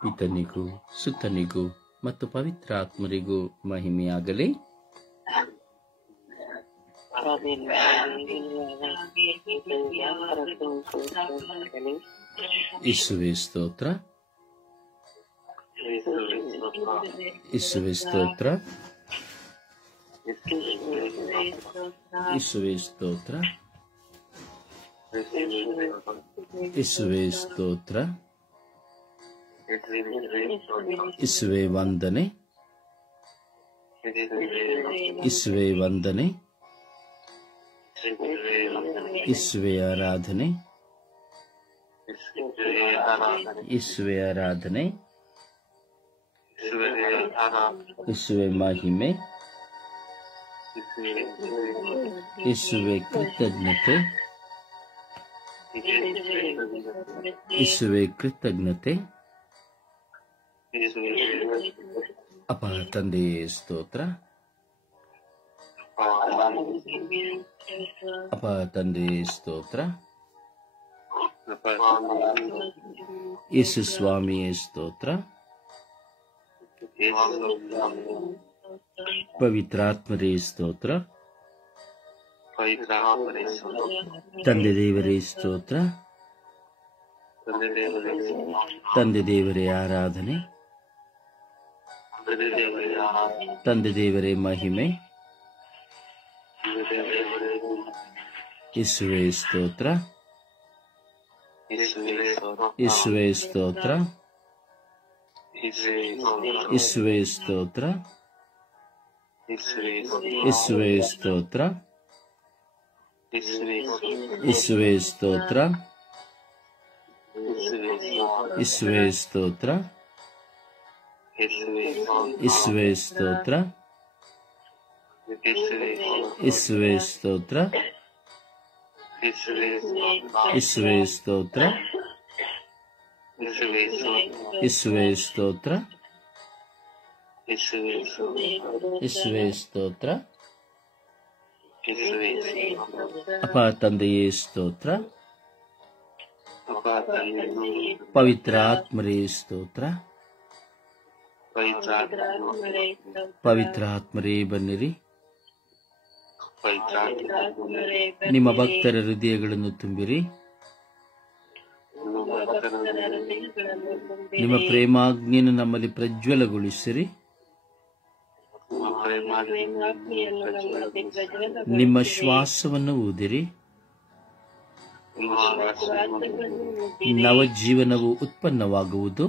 ಪಿತನಿಗೂ ಸುತನಿಗೂ ಮತ್ತು ಪವಿತ್ರಾತ್ಮರಿಗೂ ಮಹಿಮೆಯಾಗಲಿ. ಯೇಸುವೇ ಸ್ತೋತ್ರ, ಯೇಸುವೇ ಸ್ತೋತ್ರ, ಯೇಸುವೇ ಸ್ತೋತ್ರ, ಯೇಸುವೇ ಸ್ತೋತ್ರ, ಯೇಸುವೇ ವಂದನೆ, ಯೇಸುವೇ ವಂದನೆ, ಯೇಸುವೇ ಆರಾಧನೆ, ಯೇಸುವೇ ಆರಾಧನೆ, ಯೇಸುವೇ ಮಹಿಮೆ, ಯೇಸುವೇ ಕೃತಜ್ಞತೆ, ಯೇಸುವೇ ಕೃತಜ್ಞತೆ. ಅಪ ತಂದೆಯೇ ಸ್ತೋತ್ರ, ಅಪ ತಂದೆಯೇ ಸ್ತೋತ್ರ, ಯೇಸು ಸ್ವಾಮಿಯೇ ಸ್ತೋತ್ರ, ಪವಿತ್ರಾತ್ಮರೇ ಸ್ತೋತ್ರ, ತಂದೆ ದೇವರೇ ಸ್ತೋತ್ರ, ತಂದೆ ದೇವರೇ ಆರಾಧನೆ, ತಂದೆ ದೇವರೇ ಮಹಿಮೆ, ಯೇಸುವೇ ಸ್ತೋತ್ರ, ಯೇಸುವೇ ಸ್ತೋತ್ರ, ಯೇಸುವೇ ಸ್ತೋತ್ರ, ಯೇಸುವೇ ಸ್ತೋತ್ರ, ಯೇಸುವೇ ಸ್ತೋತ್ರ, ಯೇಸುವೇ ಸ್ತೋತ್ರ, ಯೇಸುವೇ ಸ್ತೋತ್ರ, ಯೇಸುವೇ ಸ್ತೋತ್ರ, ಯೇಸುವೇ ಸ್ತೋತ್ರ, ಯೇಸುವೇ ಸ್ತೋತ್ರ, ಯೇಸುವೇ ಸ್ತೋತ್ರ. ಅಪ ತಂದೆಯೇ ಸ್ತೋತ್ರ, ಪವಿತ್ರಾತ್ಮರೇ ಸ್ತೋತ್ರ, ಪವಿತ್ರಾತ್ಮರೇ ಬನ್ನಿರಿ. ನಿಮ್ಮ ಭಕ್ತರ ಹೃದಯಗಳನ್ನು ತುಂಬಿರಿ. ನಿಮ್ಮ ಪ್ರೇಮಾಗ್ನಿಯನ್ನು ನಮ್ಮಲ್ಲಿ ಪ್ರಜ್ವಲಗೊಳಿಸಿರಿ. ನಿಮ್ಮ ಶ್ವಾಸವನ್ನು ಊದಿರಿ. ನವಜೀವನವು ಉತ್ಪನ್ನವಾಗುವುದು.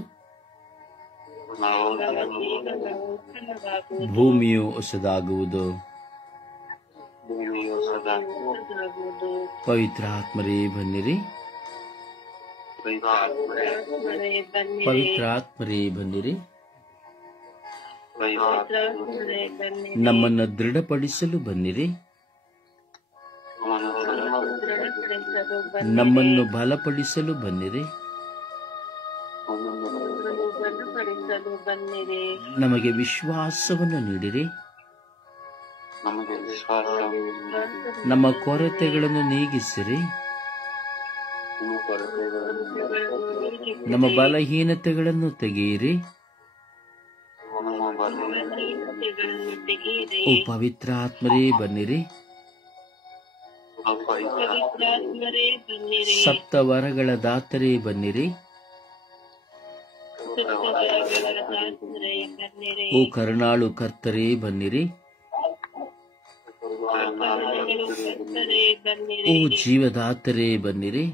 ಭೂಮಿಯು ಹೊಸದಾಗುವುದು. ಪವಿತ್ರಾತ್ಮರೇ ಬನ್ನಿರಿ. ಪವಿತ್ರಾತ್ಮರೇ ಬನ್ನಿರಿ. ನಮ್ಮನ್ನು ದೃಢಪಡಿಸಲು ಬನ್ನಿರಿ. ನಮ್ಮನ್ನು ಬಲಪಡಿಸಲು ಬನ್ನಿರಿ. ನಮಗೆ ವಿಶ್ವಾಸವನ್ನು ನೀಡಿರಿ. ನಮ್ಮ ಕೊರತೆಗಳನ್ನು ನೀಗಿಸಿರಿ. ನಮ್ಮ ಬಲಹೀನತೆಗಳನ್ನು ತೆಗೆಯಿರಿ. ಓ ಪವಿತ್ರಾತ್ಮರೇ ಬನ್ನಿರಿ. ಸಪ್ತವರಗಳ ದಾತರೇ ಬನ್ನಿರಿ. ಓ ಕರುಣಾಳು ಕರ್ತರೇ ಬನ್ನಿರಿ. ಓ ಜೀವದಾತರೇ ಬನ್ನಿರಿ.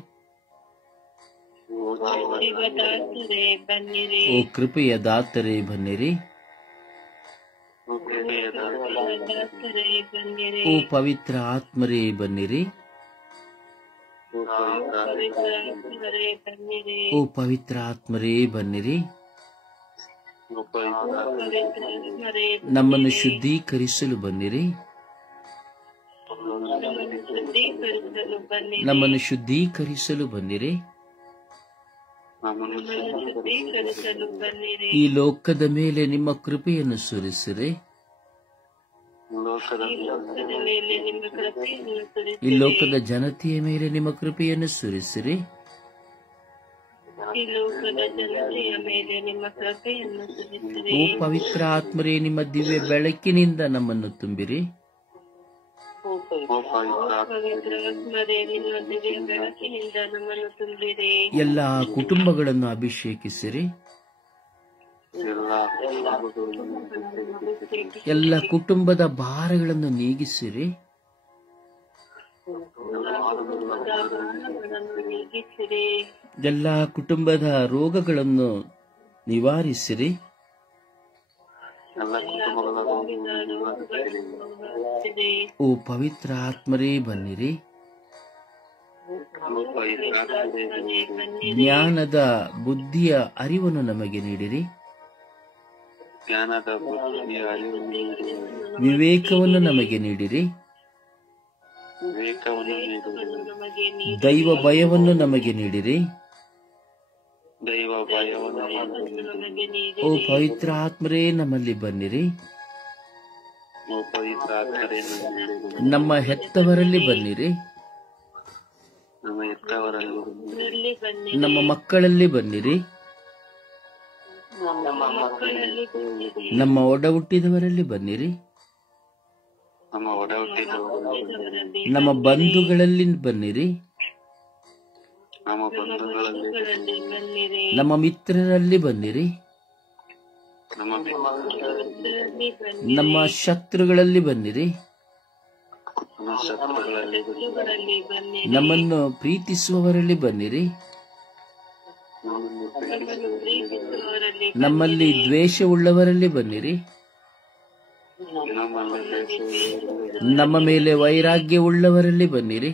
ಓ ಕೃಪೆಯ ದಾತರೇ ಬನ್ನಿರಿ. ಓ ಪವಿತ್ರ ಆತ್ಮರೇ ಬನ್ನಿರಿ. ಓ ಪವಿತ್ರ ಆತ್ಮರೇ ಬನ್ನಿರಿ. ನಮ್ಮನ್ನು ಶುದ್ಧೀಕರಿಸಲು ಬನ್ನಿರಿ. ನಮ್ಮನ್ನು ಶುದ್ಧೀಕರಿಸಲು ಬನ್ನಿರಿ. ಈ ಲೋಕದ ಮೇಲೆ ನಿಮ್ಮ ಕೃಪೆಯನ್ನು ಸುರಿಸಿರಿ. ಈ ಲೋಕದ ಜನತೆಯ ಮೇಲೆ ನಿಮ್ಮ ಕೃಪೆಯನ್ನು ಸುರಿಸಿರಿ. ಈ ಲೋಕದ ಜನತೆಯ ಮೇಲೆ ನಿಮ್ಮ ಕೃಪೆಯನ್ನು ಸುರಿಸಿರಿ. ಓ ಪವಿತ್ರ ಆತ್ಮರೇ, ನಿಮ್ಮ ದಿವ್ಯ ಬೆಳಕಿನಿಂದ ನಮ್ಮನ್ನು ತುಂಬಿರಿ. ಪವಿತ್ರ ಆತ್ಮರೇ, ನಿಮ್ಮ ದಿವ್ಯ ಬೆಳಕಿನಿಂದ ನಮ್ಮನ್ನು ತುಂಬಿರಿ. ಎಲ್ಲ ಕುಟುಂಬಗಳನ್ನು ಅಭಿಷೇಕಿಸಿರಿ. ಎಲ್ಲ ಕುಟುಂಬದ ಭಾರಗಳನ್ನು ನೀಗಿಸಿರಿ. ಎಲ್ಲ ಕುಟುಂಬದ ರೋಗಗಳನ್ನು ನಿವಾರಿಸಿರಿ. ಓ ಪವಿತ್ರ ಆತ್ಮರೇ, ಬನ್ನಿರಿ. ಜ್ಞಾನದ ಬುದ್ಧಿಯ ಅರಿವನ್ನು ನಮಗೆ ನೀಡಿರಿ. ವಿವೇಕವನ್ನು ನಮಗೆ ನೀಡಿರಿ. ದೈವ ಭಯವನ್ನು ನಮಗೆ ನೀಡಿರಿ. ಓ ಪವಿತ್ರ ಆತ್ಮರೇ, ನಮ್ಮಲ್ಲಿ ಬನ್ನಿರಿ. ನಮ್ಮ ಹೆತ್ತವರಲ್ಲಿ ಬನ್ನಿರಿ. ನಮ್ಮ ಮಕ್ಕಳಲ್ಲಿ ಬನ್ನಿರಿ. ನಮ್ಮ ಒಡ ಹುಟ್ಟಿದವರಲ್ಲಿ ಬನ್ನಿರಿ. ನಮ್ಮ ಬಂಧುಗಳಲ್ಲಿ ಬನ್ನಿರಿ. ನಮ್ಮ ಮಿತ್ರರಲ್ಲಿ ಬನ್ನಿರಿ. ನಮ್ಮ ಶತ್ರುಗಳಲ್ಲಿ ಬನ್ನಿರಿ. ನಮ್ಮನ್ನು ಪ್ರೀತಿಸುವವರಲ್ಲಿ ಬನ್ನಿರಿ. ನಮ್ಮಲ್ಲಿ ದ್ವೇಷವುಳ್ಳವರಲ್ಲಿ ಬನ್ನಿರಿ. ನಮ್ಮ ಮೇಲೆ ವೈರಾಗ್ಯವುಳ್ಳವರಲ್ಲಿ ಬನ್ನಿರಿ.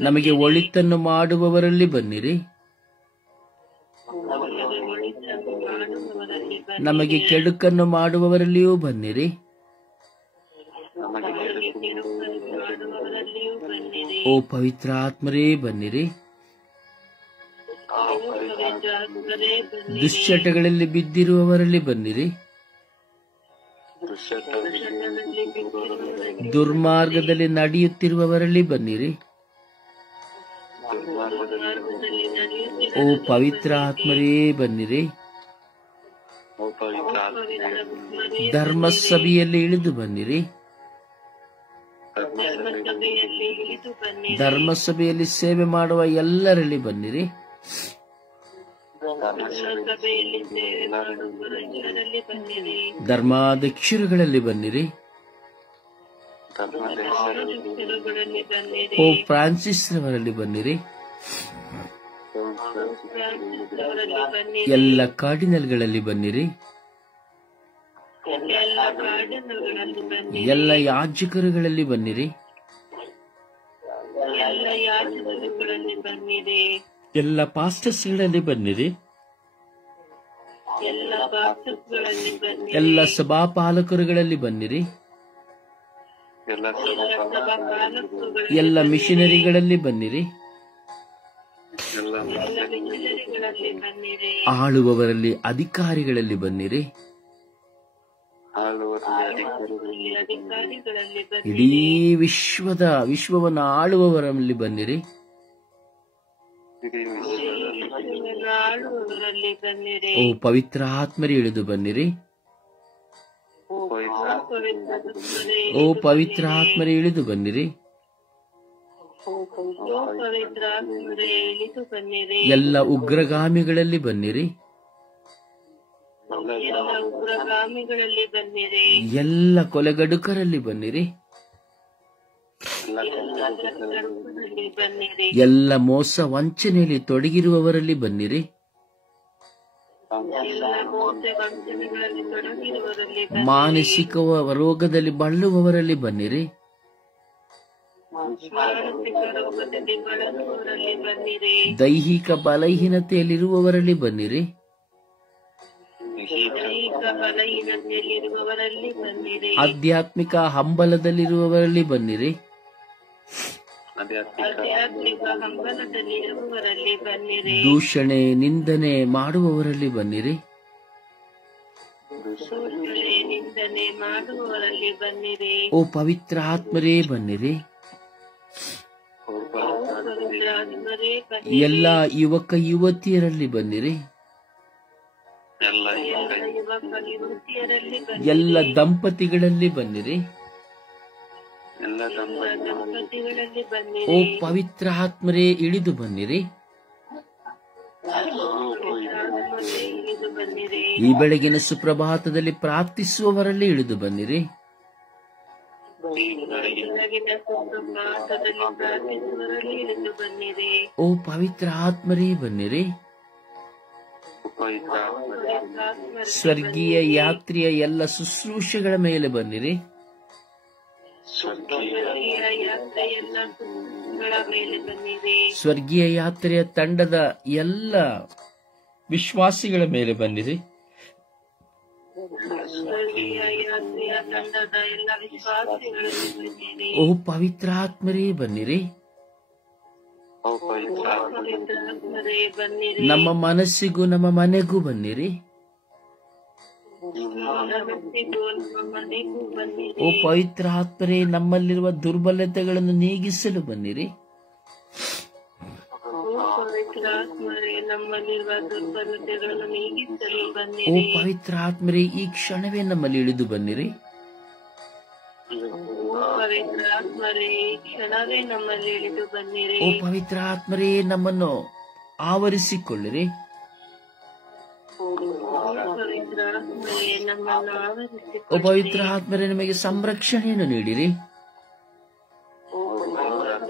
ನಮಗೆ ಒಳಿತನ್ನು ಮಾಡುವವರಲ್ಲಿ ಬನ್ನಿರಿ. ನಮಗೆ ಕೆಡುಕನ್ನು ಮಾಡುವವರಲ್ಲಿಯೂ ಬನ್ನಿರಿ. ಓ ಪವಿತ್ರ ಆತ್ಮರೇ, ಬನ್ನಿರಿ. ದುಶ್ಚಟಗಳಲ್ಲಿ ಬಿದ್ದಿರುವವರಲ್ಲಿ ಬನ್ನಿರಿ. ದುರ್ಮಾರ್ಗದಲ್ಲಿ ನಡೆಯುತ್ತಿರುವವರಲ್ಲಿ ಬನ್ನಿರಿ. ಓ ಪವಿತ್ರ ಆತ್ಮರೇ, ಬನ್ನಿರಿ. ಧರ್ಮಸಭೆಯಲ್ಲಿ ಇಳಿದು ಬನ್ನಿರಿ. ಧರ್ಮಸಭೆಯಲ್ಲಿ ಸೇವೆ ಮಾಡುವ ಎಲ್ಲರಲ್ಲಿ ಬನ್ನಿರಿ. ಧರ್ಮಾಧ್ಯಕ್ಷರುಗಳಲ್ಲಿ ಬನ್ನಿರಿ. ಓ ಫ್ರಾನ್ಸಿಸ್ ರವರಲ್ಲಿ ಬನ್ನಿರಿ. ಎಲ್ಲ ಕಾರ್ಡಿನಲ್ಗಳಲ್ಲಿ ಬನ್ನಿರಿ. ಎಲ್ಲ ಯಾಜಕರುಗಳಲ್ಲಿ ಬನ್ನಿರಿ. ಎಲ್ಲ ಪಾಸ್ಟರ್ಸ್ಗಳಲ್ಲಿ ಬನ್ನಿರಿ. ಎಲ್ಲ ಸಭಾಪಾಲಕರುಗಳಲ್ಲಿ ಬನ್ನಿರಿ. ಎಲ್ಲ ಮಿಷನರಿಗಳಲ್ಲಿ ಬನ್ನಿರಿ. ಆಳುವವರಲ್ಲಿ, ಅಧಿಕಾರಿಗಳಲ್ಲಿ ಬನ್ನಿರಿ. ಇಡೀ ವಿಶ್ವವನ್ನು ಆಳುವವರಲ್ಲಿ ಬನ್ನಿರಿ. ಓ ಪವಿತ್ರ ಆತ್ಮರೇ, ಇಳಿದು ಬನ್ನಿರಿ. ಓ ಪವಿತ್ರ ಆತ್ಮರೇ, ಇಳಿದು ಬನ್ನಿರಿ. ಎಲ್ಲ ಉಗ್ರಗಾಮಿಗಳಲ್ಲಿ ಬನ್ನಿರಿ. ಎಲ್ಲ ಕೊಲೆಗಡುಕರಲ್ಲಿ ಬನ್ನಿರಿ. ಎಲ್ಲ ಮೋಸ ವಂಚನೆಯಲ್ಲಿ ತೊಡಗಿರುವವರಲ್ಲಿ ಬನ್ನಿರಿ. ಮಾನಸಿಕ ರೋಗದಲ್ಲಿ ಬಳಲುವವರಲ್ಲಿ ಬನ್ನಿರಿ. ದೈಹಿಕ ಬಲಹೀನತೆಯಲ್ಲಿರುವವರಲ್ಲಿ ಬನ್ನಿರಿ. ಆಧ್ಯಾತ್ಮಿಕ ಹಂಬಲದಲ್ಲಿರುವವರಲ್ಲಿ ಬನ್ನಿರಿ. ದೂಷಣೆ, ನಿಂದನೆ ಮಾಡುವವರಲ್ಲಿ ಬನ್ನಿರಿ. ಓ ಪವಿತ್ರ ಆತ್ಮರೇ, ಬನ್ನಿರಿ. ಪವಿತ್ರಾತ್ಮರೇ ಬನ್ನಿರಿ. ಎಲ್ಲ ಯುವಕ ಯುವತಿಯರಲ್ಲಿ ಬನ್ನಿರಿ. ಎಲ್ಲ ಯುವಕ ಯುವತಿಯರಲ್ಲಿ ಬನ್ನಿರಿ. ಎಲ್ಲ ದಂಪತಿಗಳಲ್ಲಿ ಬನ್ನಿರಿ. ಎಲ್ಲ ದಂಪತಿಗಳಲ್ಲಿ ಓ ಬನ್ನಿರಿ. ಪವಿತ್ರ ಆತ್ಮರೇ ಇಳಿದು ಬನ್ನಿರಿ. ಪವಿತ್ರಾತ್ಮರೇ ಇಳಿದು ಬನ್ನಿರಿ. ಈ ಬೆಳಗಿನ ಸುಪ್ರಭಾತದಲ್ಲಿ ಪ್ರಾರ್ಥಿಸುವವರಲ್ಲಿ ಇಳಿದು ಬನ್ನಿರಿ. ಬೆಳಗಿನ ಸುಪ್ರಭಾತದಲ್ಲಿ ಪ್ರಾರ್ಥಿಸುವವರಲ್ಲಿ ಇಳಿದು ಬನ್ನಿರಿ. ಓ ಪವಿತ್ರ ಆತ್ಮರೇ ಬನ್ನಿರಿ. ಪವಿತ್ರಾತ್ಮರೇ ಸ್ವರ್ಗೀಯ ಯಾತ್ರೆಯ ಎಲ್ಲ ಶುಶ್ರೂಷೆಗಳ ಮೇಲೆ ಬನ್ನಿರಿ. ಸ್ವರ್ಗೀಯ ಯಾತ್ರೆಯೆಲ್ಲ ಸುಖಗಳ ಮೇಲೆ ಬನ್ನಿರಿ. ಸ್ವರ್ಗೀಯ ಯಾತ್ರೆಯ ತಂಡದ ಎಲ್ಲ ವಿಶ್ವಾಸಿಗಳ ಮೇಲೆ ಬನ್ನಿರಿ. ಸ್ವರ್ಗೀಯ ಯಾತ್ರೆಯ ತಂಡದ ಎಲ್ಲ ವಿಶ್ವಾಸಿಗಳಲ್ಲಿ ಬನ್ನಿರಿ. ಓ ಪವಿತ್ರ ಆತ್ಮರೇ ಬನ್ನಿರಿ. ಪವಿತ್ರಾತ್ಮರೇ ಬನ್ನಿರಿ. ನಮ್ಮ ಮನಸ್ಸಿಗೂ ನಮ್ಮ ಮನೆಗೂ ಬನ್ನಿರಿ. ಮನಸ್ಸಿಗೂ ನಮ್ಮ ಮನೆಗೂ ಬನ್ನಿರಿ. ಓ ಪವಿತ್ರ ಆತ್ಮರೇ ನಮ್ಮಲ್ಲಿರುವ ದುರ್ಬಲತೆಗಳನ್ನು ನೀಗಿಸಲು ಬನ್ನಿರಿ. ಪವಿತ್ರಾತ್ಮರೇ ನಮ್ಮಲ್ಲಿರುವ ದುರ್ಬಲತೆಗಳನ್ನು ನೀಗಿಸಲು ಓ ಬನ್ನಿರಿ. ಪವಿತ್ರ ಆತ್ಮರೇ ಈ ಕ್ಷಣವೇ ನಮ್ಮಲ್ಲಿ ಇಳಿದು ಬನ್ನಿರಿ. ಪವಿತ್ರಾತ್ಮರೇ ಕ್ಷಣವೇ ನಮ್ಮಲ್ಲಿ ಇಳಿದು ಬನ್ನಿರಿ. ಓ ಪವಿತ್ರ ಆತ್ಮರೇ ನಮ್ಮನ್ನು ಆವರಿಸಿಕೊಳ್ಳಿರಿ. ಪವಿತ್ರಾತ್ಮರೇ ನಮ್ಮನ್ನು ಓ ಆವರಿಸಿಕೊಳ್ಳಿರಿ. ಪವಿತ್ರ ಆತ್ಮರೇ ನಮಗೆ ಸಂರಕ್ಷಣೆಯನ್ನು ನೀಡಿರಿ.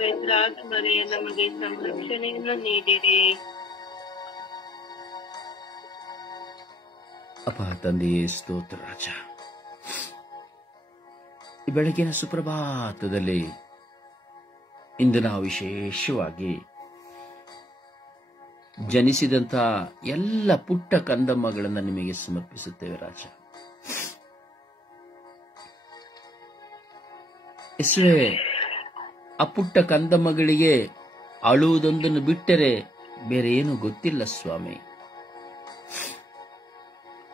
ಪವಿತ್ರಾತ್ಮರೇ ನಮಗೆ ಸಂರಕ್ಷಣೆಯನ್ನು ನೀಡಿರಿ. ಅಪ್ಪ ತಂದೆಯೇ ಸ್ತೋತ್ರ ರಾಜ. ಈ ಬೆಳಗಿನ ಸುಪ್ರಭಾತದಲ್ಲಿ ಇಂದು ನಾವು ವಿಶೇಷವಾಗಿ ಜನಿಸಿದಂತ ಎಲ್ಲ ಪುಟ್ಟ ಕಂದಮ್ಮಗಳನ್ನು ನಿಮಗೆ ಸಮರ್ಪಿಸುತ್ತೇವೆ ರಾಜ. ಯೇಸುವೇ, ಆ ಪುಟ್ಟ ಕಂದಮ್ಮಗಳಿಗೆ ಅಳುವುದೊಂದನ್ನು ಬಿಟ್ಟರೆ ಬೇರೆ ಏನು ಗೊತ್ತಿಲ್ಲ ಸ್ವಾಮಿ.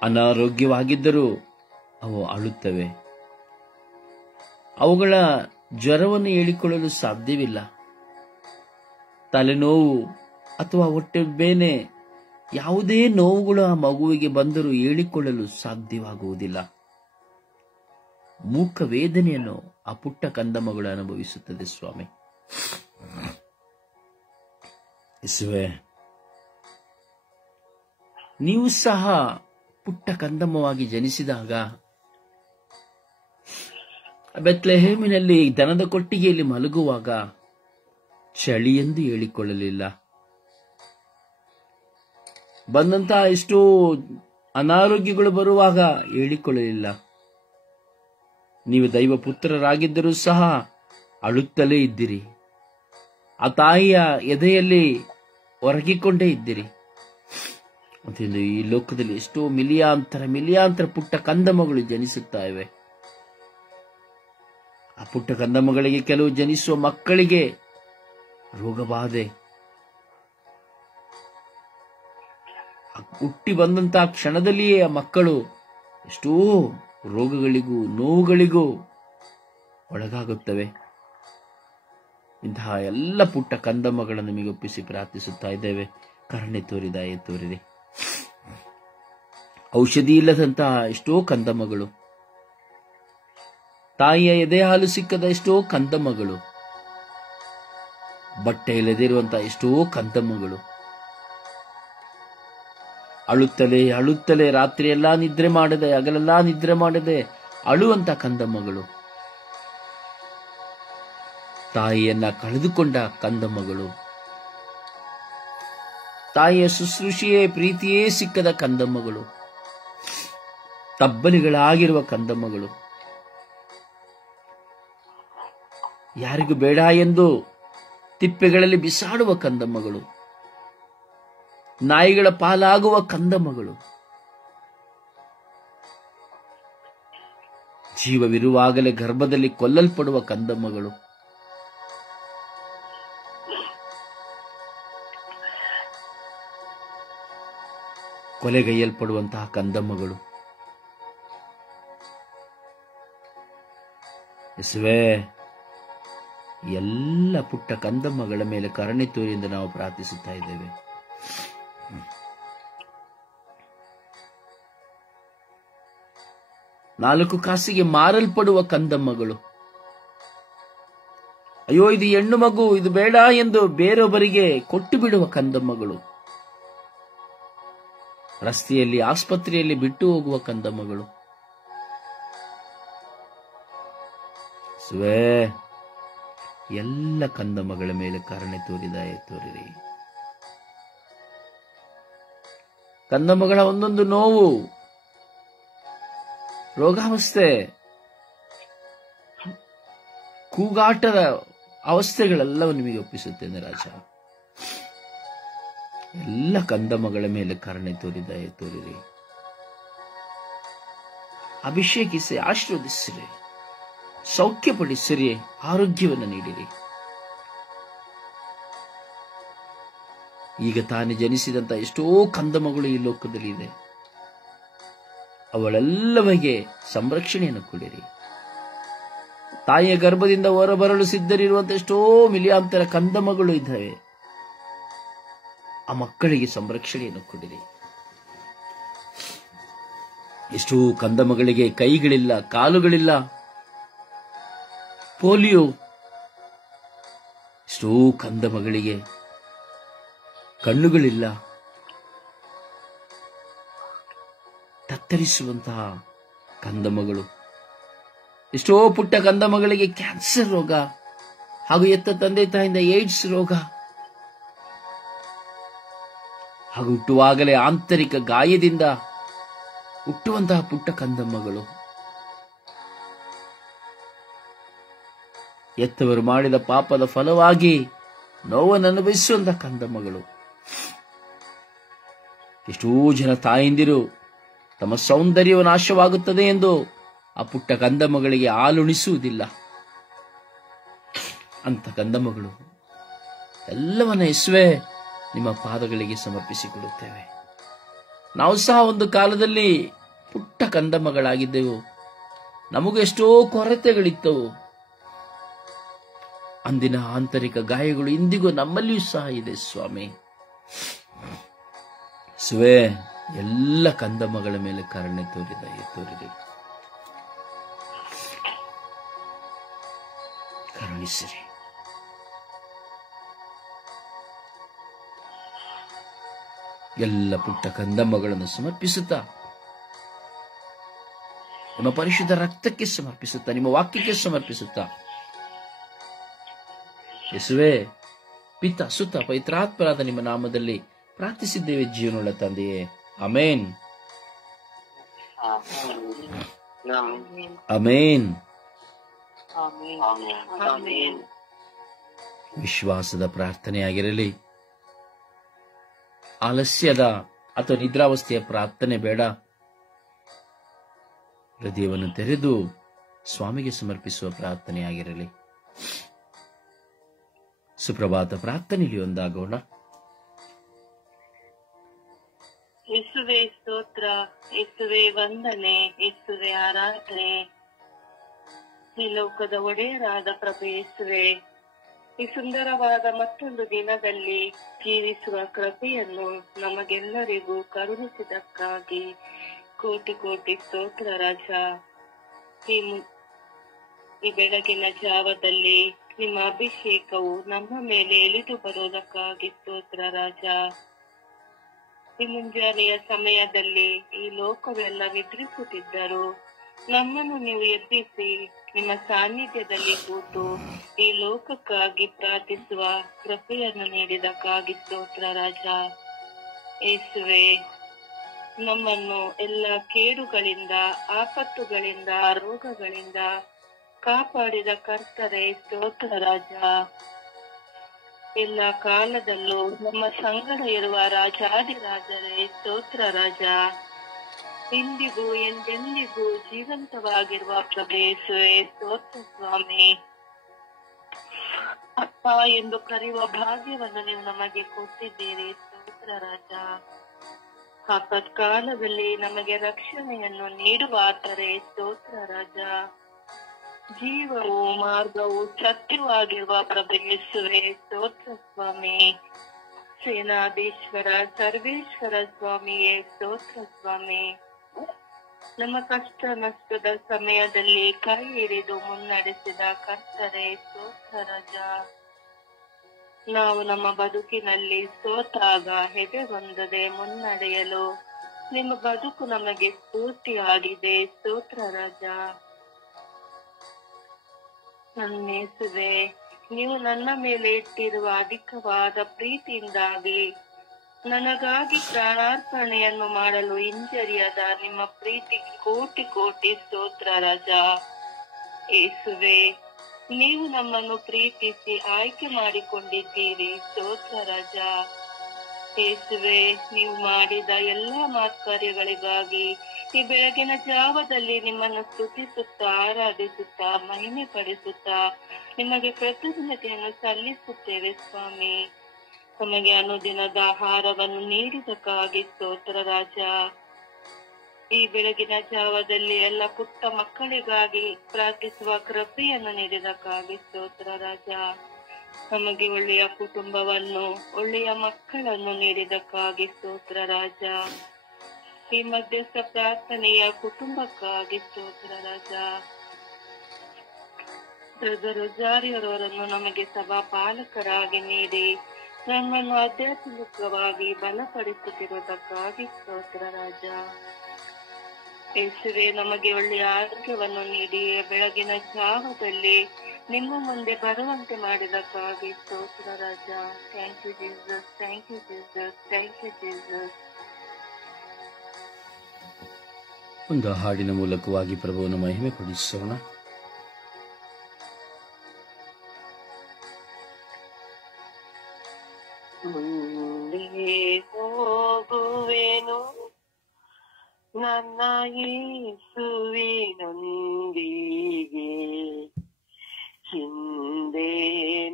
ಅನಾರೋಗ್ಯವಾಗಿದ್ದರೂ ಅವು ಅಳುತ್ತವೆ. ಅವುಗಳ ಜ್ವರವನ್ನು ಹೇಳಿಕೊಳ್ಳಲು ಸಾಧ್ಯವಿಲ್ಲ. ತಲೆನೋವು ಅಥವಾ ಹೊಟ್ಟೆ ಬೇನೆ ಯಾವುದೇ ನೋವುಗಳು ಆ ಮಗುವಿಗೆ ಬಂದರೂ ಹೇಳಿಕೊಳ್ಳಲು ಸಾಧ್ಯವಾಗುವುದಿಲ್ಲ. ಮೂಕ ವೇದನೆಯನ್ನು ಆ ಪುಟ್ಟ ಕಂದಮ್ಮಗಳು ಅನುಭವಿಸುತ್ತದೆ ಸ್ವಾಮಿ. ಯೇಸುವೇ, ನೀವು ಸಹ ಪುಟ್ಟ ಕಂದಮ್ಮವಾಗಿ ಜನಿಸಿದಾಗ ಬೆತ್ಲೆಹೇಮಿನಲ್ಲಿ ದನದ ಕೊಟ್ಟಿಗೆಯಲ್ಲಿ ಮಲಗುವಾಗ ಚಳಿ ಎಂದು ಹೇಳಿಕೊಳ್ಳಲಿಲ್ಲ. ಬಂದಂತಹ ಎಷ್ಟೋ ಅನಾರೋಗ್ಯಗಳು ಬರುವಾಗ ಹೇಳಿಕೊಳ್ಳಲಿಲ್ಲ. ನೀವು ದೈವ ಪುತ್ರರಾಗಿದ್ದರೂ ಸಹ ಅಳುತ್ತಲೇ ಇದ್ದಿರಿ. ಆ ತಾಯಿಯ ಎದೆಯಲ್ಲಿ ಒರಗಿಕೊಂಡೇ ಇದ್ದಿರಿ. ಮತ್ತೊಂದು ಈ ಲೋಕದಲ್ಲಿ ಎಷ್ಟೋ ಮಿಲಿಯಾಂತರ ಪುಟ್ಟ ಕಂದಮ್ಮಗಳು ಜನಿಸುತ್ತಾ ಇವೆ. ಆ ಪುಟ್ಟ ಕಂದಮ್ಮಗಳಿಗೆ ಕೆಲವು ಜನಿಸುವ ಮಕ್ಕಳಿಗೆ ರೋಗಬಾಧೆ, ಹುಟ್ಟಿ ಬಂದಂತಹ ಕ್ಷಣದಲ್ಲಿಯೇ ಆ ಮಕ್ಕಳು ಎಷ್ಟೋ ರೋಗಗಳಿಗೂ ನೋವುಗಳಿಗೂ ಒಳಗಾಗುತ್ತವೆ. ಇಂತಹ ಎಲ್ಲ ಪುಟ್ಟ ಕಂದಮ್ಮಗಳನ್ನು ನಿಮಗೆ ಒಪ್ಪಿಸಿ ಪ್ರಾರ್ಥಿಸುತ್ತಾ ಇದ್ದೇವೆ. ಕರುಣೆ ತೋರಿ ದಯೆ ತೋರಿರಿ. ಔಷಧಿ ಇಲ್ಲದಂತಹ ಎಷ್ಟೋ ಕಂದಮ್ಮಗಳು, ತಾಯಿಯ ಎದೆ ಹಾಲು ಸಿಕ್ಕದ ಎಷ್ಟೋ ಕಂದಮ್ಮಗಳು, ಬಟ್ಟೆ ಇಲ್ಲದಿರುವಂತಹ ಎಷ್ಟೋ ಕಂದಮ್ಮಗಳು, ಅಳುತ್ತಲೇ ರಾತ್ರಿಯೆಲ್ಲಾ ನಿದ್ರೆ ಮಾಡದೆ ಹಗಲೆಲ್ಲಾ ನಿದ್ರೆ ಮಾಡದೆ ಅಳುವಂತ ಕಂದಮ್ಮಗಳು, ತಾಯಿಯನ್ನ ಕಳೆದುಕೊಂಡ ಕಂದಮ್ಮಗಳು, ತಾಯಿಯ ಶುಶ್ರೂಷೆಯೇ ಪ್ರೀತಿಯೇ ಸಿಕ್ಕದ ಕಂದಮ್ಮಗಳು, ತಬ್ಬಲಿಗಳಾಗಿರುವ ಕಂದಮ್ಮಗಳು, ಯಾರಿಗೂ ಬೇಡ ಎಂದು ತಿಪ್ಪೆಗಳಲ್ಲಿ ಬಿಸಾಡುವ ಕಂದಮ್ಮಗಳು, ನಾಯಿಗಳ ಪಾಲಾಗುವ ಕಂದಮ್ಮಗಳು, ಜೀವವಿರುವಾಗಲೇ ಗರ್ಭದಲ್ಲಿ ಕೊಲ್ಲಲ್ಪಡುವ ಕಂದಮ್ಮಗಳು, ಕೊಲೆಗೈಯಲ್ಪಡುವಂತಹ ಕಂದಮ್ಮಗಳು. ಯೇಸುವೇ, ಎಲ್ಲ ಪುಟ್ಟ ಕಂದಮ್ಮಗಳ ಮೇಲೆ ಕರುಣೆ ತೋರಿ ಎಂದು ನಾವು ಪ್ರಾರ್ಥಿಸುತ್ತಾ ಇದ್ದೇವೆ. ನಾಲ್ಕು ಕಾಸಿಗೆ ಮಾರಲ್ಪಡುವ ಕಂದಮ್ಮಗಳು, ಅಯ್ಯೋ ಇದು ಹೆಣ್ಣು ಮಗು, ಇದು ಬೇಡ ಎಂದು ಬೇರೊಬ್ಬರಿಗೆ ಕೊಟ್ಟು ಬಿಡುವ ಕಂದಮ್ಮಗಳು, ರಸ್ತೆಯಲ್ಲಿ ಆಸ್ಪತ್ರೆಯಲ್ಲಿ ಬಿಟ್ಟು ಹೋಗುವ ಕಂದಮ್ಮಗಳು. ಸ್ವೇ ಎಲ್ಲ ಕಂದಮ್ಮಗಳ ಮೇಲೆ ಕರುಣೆ ತೋರಿರಿ. ಕಂದಮ್ಮಗಳ ಒಂದೊಂದು ನೋವು, ರೋಗಾವಸ್ಥೆ, ಕೂಗಾಟದ ಅವಸ್ಥೆಗಳೆಲ್ಲವೂ ನಿಮಗೆ ಒಪ್ಪಿಸುತ್ತೇನೆ ರಾಜ. ಎಲ್ಲ ಕಂದಮ್ಮಗಳ ಮೇಲೆ ಕರುಣೆ ತೋರಿರಿ. ಅಭಿಷೇಕಿಸಿ, ಆಶೀರ್ವದಿಸಿರಿ, ಸೌಖ್ಯಪಡಿಸಿರಿ, ಆರೋಗ್ಯವನ್ನು ನೀಡಿರಿ. ಈಗ ತಾನೇ ಜನಿಸಿದಂತ ಎಷ್ಟೋ ಕಂದಮ್ಮಗಳು ಈ ಲೋಕದಲ್ಲಿ ಇದೆ, ಅವಳೆಲ್ಲವರಿಗೆ ಸಂರಕ್ಷಣೆಯನ್ನು ಕೊಡಿರಿ. ತಾಯಿಯ ಗರ್ಭದಿಂದ ಹೊರಬರಲು ಸಿದ್ಧರಿರುವಂತ ಎಷ್ಟೋ ಮಿಲಿಯಾಂತರ ಕಂದಮ್ಮಗಳು ಇದ್ದಾವೆ, ಆ ಮಕ್ಕಳಿಗೆ ಸಂರಕ್ಷಣೆಯನ್ನು ಕೊಡಿರಿ. ಎಷ್ಟೋ ಕಂದಮ್ಮಗಳಿಗೆ ಕೈಗಳಿಲ್ಲ, ಕಾಲುಗಳಿಲ್ಲ, ಪೋಲಿಯೋ, ಎಷ್ಟೋ ಕಂದಮ್ಮಗಳಿಗೆ ಕಣ್ಣುಗಳಿಲ್ಲ, ತತ್ತರಿಸುವಂತಹ ಕಂದಮ್ಮಗಳು, ಎಷ್ಟೋ ಪುಟ್ಟ ಕಂದಮ್ಮಗಳಿಗೆ ಕ್ಯಾನ್ಸರ್ ರೋಗ ಹಾಗೂ ಎತ್ತ ತಂದೆ ತಾಯಿಂದ ಏಡ್ಸ್ ರೋಗ ಹಾಗೂ ಹುಟ್ಟುವಾಗಲೇ ಆಂತರಿಕ ಗಾಯದಿಂದ ಹುಟ್ಟುವಂತಹ ಪುಟ್ಟ ಕಂದಮ್ಮಗಳು, ಎತ್ತವರು ಮಾಡಿದ ಪಾಪದ ಫಲವಾಗಿ ನೋವನ್ನು ಅನುಭವಿಸುವಂತಹ ಕಂದಮ್ಮಗಳು. ಎಷ್ಟೋ ಜನ ತಾಯಂದಿರು ತಮ್ಮ ಸೌಂದರ್ಯವು ನಾಶವಾಗುತ್ತದೆ ಎಂದು ಆ ಪುಟ್ಟ ಕಂದಮ್ಮಗಳಿಗೆ ಹಾಲುಣಿಸುವುದಿಲ್ಲ. ಅಂತ ಕಂದಮ್ಮಗಳು ಎಲ್ಲವನ್ನ ಯೇಸುವೇ ನಿಮ್ಮ ಪಾದಗಳಿಗೆ ಸಮರ್ಪಿಸಿಕೊಡುತ್ತೇವೆ. ನಾವು ಸಹ ಒಂದು ಕಾಲದಲ್ಲಿ ಪುಟ್ಟ ಕಂದಮ್ಮಗಳಾಗಿದ್ದೆವು, ನಮಗೂ ಎಷ್ಟೋ ಕೊರತೆಗಳಿದ್ದವು. ಅಂದಿನ ಆಂತರಿಕ ಗಾಯಗಳು ಇಂದಿಗೂ ನಮ್ಮಲ್ಲಿಯೂ ಸಹ ಇದೆ ಸ್ವಾಮಿ. ಸುವೇ ಎಲ್ಲ ಕಂದಮ್ಮಗಳ ಮೇಲೆ ಕರುಣೆ ತೋರಿರಿ, ಕರುಣಿಸಿರಿ. ಎಲ್ಲ ಪುಟ್ಟ ಕಂದಮ್ಮಗಳನ್ನು ಸಮರ್ಪಿಸುತ್ತಾ, ನಿಮ್ಮ ಪರಿಶುದ್ಧ ರಕ್ತಕ್ಕೆ ಸಮರ್ಪಿಸುತ್ತಾ, ನಿಮ್ಮ ವಾಕ್ಯಕ್ಕೆ ಸಮರ್ಪಿಸುತ್ತಾ, ಯೇಸುವೇ ಪಿತ ಸುತ್ತ ಪವಿತ್ರಾತ್ಮರಾದ ನಿಮ್ಮ ನಾಮದಲ್ಲಿ ಪ್ರಾರ್ಥಿಸಿದ್ದೇವೆ ಜೀವನವುಳ್ಳ ತಂದೆಯೇ, ಆಮೇನ್, ಆಮೇನ್. ವಿಶ್ವಾಸದ ಪ್ರಾರ್ಥನೆಯಾಗಿರಲಿ, ಆಲಸ್ಯದ ಅಥವಾ ನಿದ್ರಾವಸ್ಥೆಯ ಪ್ರಾರ್ಥನೆ ಬೇಡ. ಹೃದಯವನ್ನು ತೆರೆದು ಸ್ವಾಮಿಗೆ ಸಮರ್ಪಿಸುವ ಪ್ರಾರ್ಥನೆಯಾಗಿರಲಿ. ಸುಪ್ರಭಾತ ಪ್ರಾರ್ಥನೆಯಲ್ಲಿ ಒಂದಾಗೋಣ. ಯೇಸುವೆ ಸ್ತೋತ್ರ, ಯೇಸುವೆ ವಂದನೆ, ಯೇಸುವೆ ಆರಾಧನೆ. ಈ ಲೋಕದ ಒಡೆಯರಾದ ಪ್ರಭು ಯೇಸುವೆ, ಈ ಸುಂದರವಾದ ಮತ್ತೊಂದು ದಿನದಲ್ಲಿ ಜೀವಿಸುವ ಕೃಪೆಯನ್ನು ನಮಗೆಲ್ಲರಿಗೂ ಕರುಣಿಸಿದಕ್ಕಾಗಿ ಕೋಟಿ ಕೋಟಿ ಸ್ತೋತ್ರ ರಾಜ. ಈ ಬೆಳಗಿನ ಜಾವದಲ್ಲಿ ನಿಮ್ಮ ಅಭಿಷೇಕವು ನಮ್ಮ ಮೇಲೆ ಇಳಿದು ಬರುವುದಕ್ಕಾಗಿ ಸ್ತೋತ್ರ ರಾಜ. ಈ ಮುಂಜಾನೆಯ ಸಮಯದಲ್ಲಿ ಈ ಲೋಕವೆಲ್ಲ ನಿದ್ರಿಸುತ್ತಿದ್ದರು, ನಮ್ಮನ್ನು ನೀವು ಎಬ್ಬಿಸಿ ನಿಮ್ಮ ಸಾನ್ನಿಧ್ಯದಲ್ಲಿ ಕೂತು ಈ ಲೋಕಕ್ಕಾಗಿ ಪ್ರಾರ್ಥಿಸುವ ಕೃಪೆಯನ್ನು ನೀಡಿದಕ್ಕಾಗಿ ಸ್ತೋತ್ರ ರಾಜ. ಯೇಸುವೆ, ನಮ್ಮನ್ನು ಎಲ್ಲ ಕೇಡುಗಳಿಂದ, ಆಪತ್ತುಗಳಿಂದ, ರೋಗಗಳಿಂದ ಕಾಪಾಡಿದ ಕರ್ತರೇ ಸ್ತೋತ್ರ ರಾಜ. ಎಲ್ಲ ಕಾಲದಲ್ಲೂ ನಮ್ಮ ಸಂಗಡ ಇರುವ ರಾಜಾದಿರಾಜರೇ ಸ್ತೋತ್ರ ರಾಜ. ಇಂದಿಗೂ ಎಂದೆಂದಿಗೂ ಜೀವಂತವಾಗಿರುವ ಪ್ರಭು ಯೇಸುವೇ ಸ್ತೋತ್ರ ಸ್ವಾಮಿ. ಅಪ್ಪ ಎಂದು ಕರೆಯುವ ಭಾಗ್ಯವನ್ನು ನೀವು ನಮಗೆ ಕೊಟ್ಟಿದ್ದೀರಿ ಸ್ತೋತ್ರ ರಾಜ. ಆಪತ್ಕಾಲದಲ್ಲಿ ನಮಗೆ ರಕ್ಷಣೆಯನ್ನು ನೀಡುವ ಆತರೇ ಸ್ತೋತ್ರ ರಾಜ. ಜೀವವು ಮಾರ್ಗವು ಸತ್ಯವಾಗಿರುವ ಪ್ರಭು ಯೇಸುವೆ ಸ್ತೋತ್ರ ಸ್ವಾಮಿ. ಸೇನಾಧೀಶ್ವರ ಸರ್ವೇಶ್ವರ ಸ್ವಾಮಿಯೇ ಸ್ತೋತ್ರ ಸ್ವಾಮಿ. ನಮ್ಮ ಕಷ್ಟ ನಷ್ಟದ ಸಮಯದಲ್ಲಿ ಕೈ ಹಿಡಿದು ಮುನ್ನಡೆಸಿದ ಕರ್ತರೇ ಸ್ತೋತ್ರ ರಾಜ. ನಾವು ನಮ್ಮ ಬದುಕಿನಲ್ಲಿ ಸೋತಾಗ ಹೆದೆಗೊಂದದೆ ಮುನ್ನಡೆಯಲು ನಿಮ್ಮ ಬದುಕು ನಮಗೆ ಸ್ಫೂರ್ತಿಯಾಗಿದೆ ಸ್ತೋತ್ರ ರಾಜ. ನನ್ನೇಸುವೆ, ನೀವು ನನ್ನ ಮೇಲೆ ಇಟ್ಟಿರುವ ಅಧಿಕವಾದ ಪ್ರೀತಿಯಿಂದಾಗಿ ನನಗಾಗಿ ಪ್ರಾಣಾರ್ಪಣೆಯನ್ನು ಮಾಡಲು ಹಿಂಜರಿಯದ ನಿಮ್ಮ ಪ್ರೀತಿಗೆ ಕೋಟಿ ಕೋಟಿ ಸ್ತೋತ್ರ ರಾಜ. ಯೇಸುವೆ, ನೀವು ನಮ್ಮನ್ನು ಪ್ರೀತಿಸಿ ಆಯ್ಕೆ ಮಾಡಿಕೊಂಡಿದ್ದೀರಿ ಸ್ತೋತ್ರ ರಾಜ. ಯೇಸುವೆ, ನೀವು ಮಾಡಿದ ಎಲ್ಲಾ ಮಾತ್ಕಾರ್ಯಗಳಿಗಾಗಿ ಈ ಬೆಳಗಿನ ಜಾವದಲ್ಲಿ ನಿಮ್ಮನ್ನು ಸ್ತುತಿಸುತ್ತಾ ಆರಾಧಿಸುತ್ತಾ ಮಹಿಮೆ ಪಡಿಸುತ್ತಾ ನಿಮಗೆ ಕೃತಜ್ಞತೆಯನ್ನು ಸಲ್ಲಿಸುತ್ತೇವೆ ಸ್ವಾಮಿ. ನಮಗೆ ಅನುದಿನದ ಆಹಾರವನ್ನು ನೀಡಿದಕ್ಕಾಗಿ ಸ್ತೋತ್ರ ರಾಜ. ಈ ಬೆಳಗಿನ ಜಾವದಲ್ಲಿ ಎಲ್ಲ ಪುಟ್ಟ ಮಕ್ಕಳಿಗಾಗಿ ಪ್ರಾರ್ಥಿಸುವ ಕೃಪೆಯನ್ನು ನೀಡಿದಕ್ಕಾಗಿ ಸ್ತೋತ್ರ ರಾಜ. ನಮಗೆ ಒಳ್ಳೆಯ ಕುಟುಂಬವನ್ನು ಒಳ್ಳೆಯ ಮಕ್ಕಳನ್ನು ನೀಡಿದಕ್ಕಾಗಿ ಸ್ತೋತ್ರ ರಾಜ. ಈ ಮಧ್ಯಸ್ಥ ಪ್ರಾರ್ಥನೆಯ ಕುಟುಂಬಕ್ಕಾಗಿ ಸ್ತೋತ್ರ ರಾಜ. ಬ್ರದರ್ ಜಾರಿಯವರನ್ನು ನಮಗೆ ಸಭಾ ಪಾಲಕರಾಗಿ ನೀಡಿ ನಮ್ಮನ್ನು ಆಧ್ಯಾತ್ಮಿಕವಾಗಿ ಬಲಪಡಿಸುತ್ತಿರುವುದಕ್ಕಾಗಿ ಸ್ತೋತ್ರ ರಾಜ. ಯೇಸುವೆ, ನಮಗೆ ಒಳ್ಳೆಯ ಆರೋಗ್ಯವನ್ನು ನೀಡಿ ಬೆಳಗಿನ ಜಾವದಲ್ಲಿ ನಿಮ್ಮ ಮುಂದೆ ಬರುವಂತೆ ಮಾಡಿದಕ್ಕಾಗಿ ಸ್ತೋತ್ರ ರಾಜ. Thank you Jesus, thank you Jesus, thank you Jesus. ಒಂದು ಹಾಡಿನ ಮೂಲಕವಾಗಿ ಪ್ರಭುವನ್ನು ಮಹಿಮೆ ಪಡಿಸೋಣ. ಮುಂದೆ ಹೋಗುವೆನು ನನ್ನ ಯೇಸುವಿನೊಂದಿಗೆ, ಹಿಂದೆ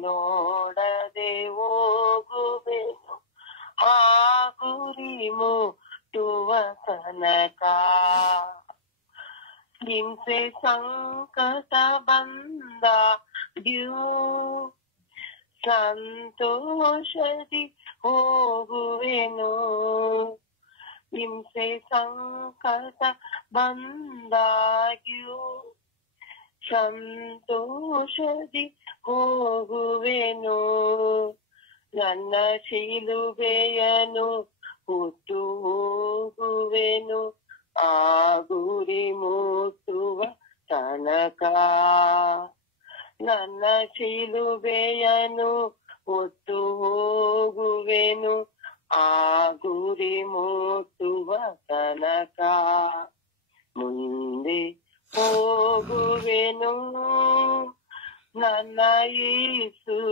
ನೋಡದೆ ಹೋಗುವೆನು ಆ ಗುರಿ ಮುಟ್ಟುವ ತನಕ. ಹಿಂಸೆ ಸಂಕಟ ಬಂದಾಗ್ಯೂ ಸಂತೋಷದಿ ಹೋಗುವೆನು. ಹಿಂಸೆ ಸಂಕಟ ಬಂದಾಗ್ಯೂ ಸಂತೋಷದಿ ಹೋಗುವೆನು. ನನ್ನ ಶಿಲುಬೆಯನ್ನು ಹೊತ್ತು ಹೋಗುವೆನು ಆ ಗುರಿ ಮುಟ್ಟುವ ತನಕ. ನನ್ನ ಶಿಲುಬೆಯನ್ನು ಹೊತ್ತು ಹೋಗುವೆನು ಆ ಗುರಿ ಮುಟ್ಟುವ ತನಕ. ಮುಂದೆ ಹೋಗುವೆನು ನನ್ನ ಯೇಸುವಿನೊಂದಿಗೆ,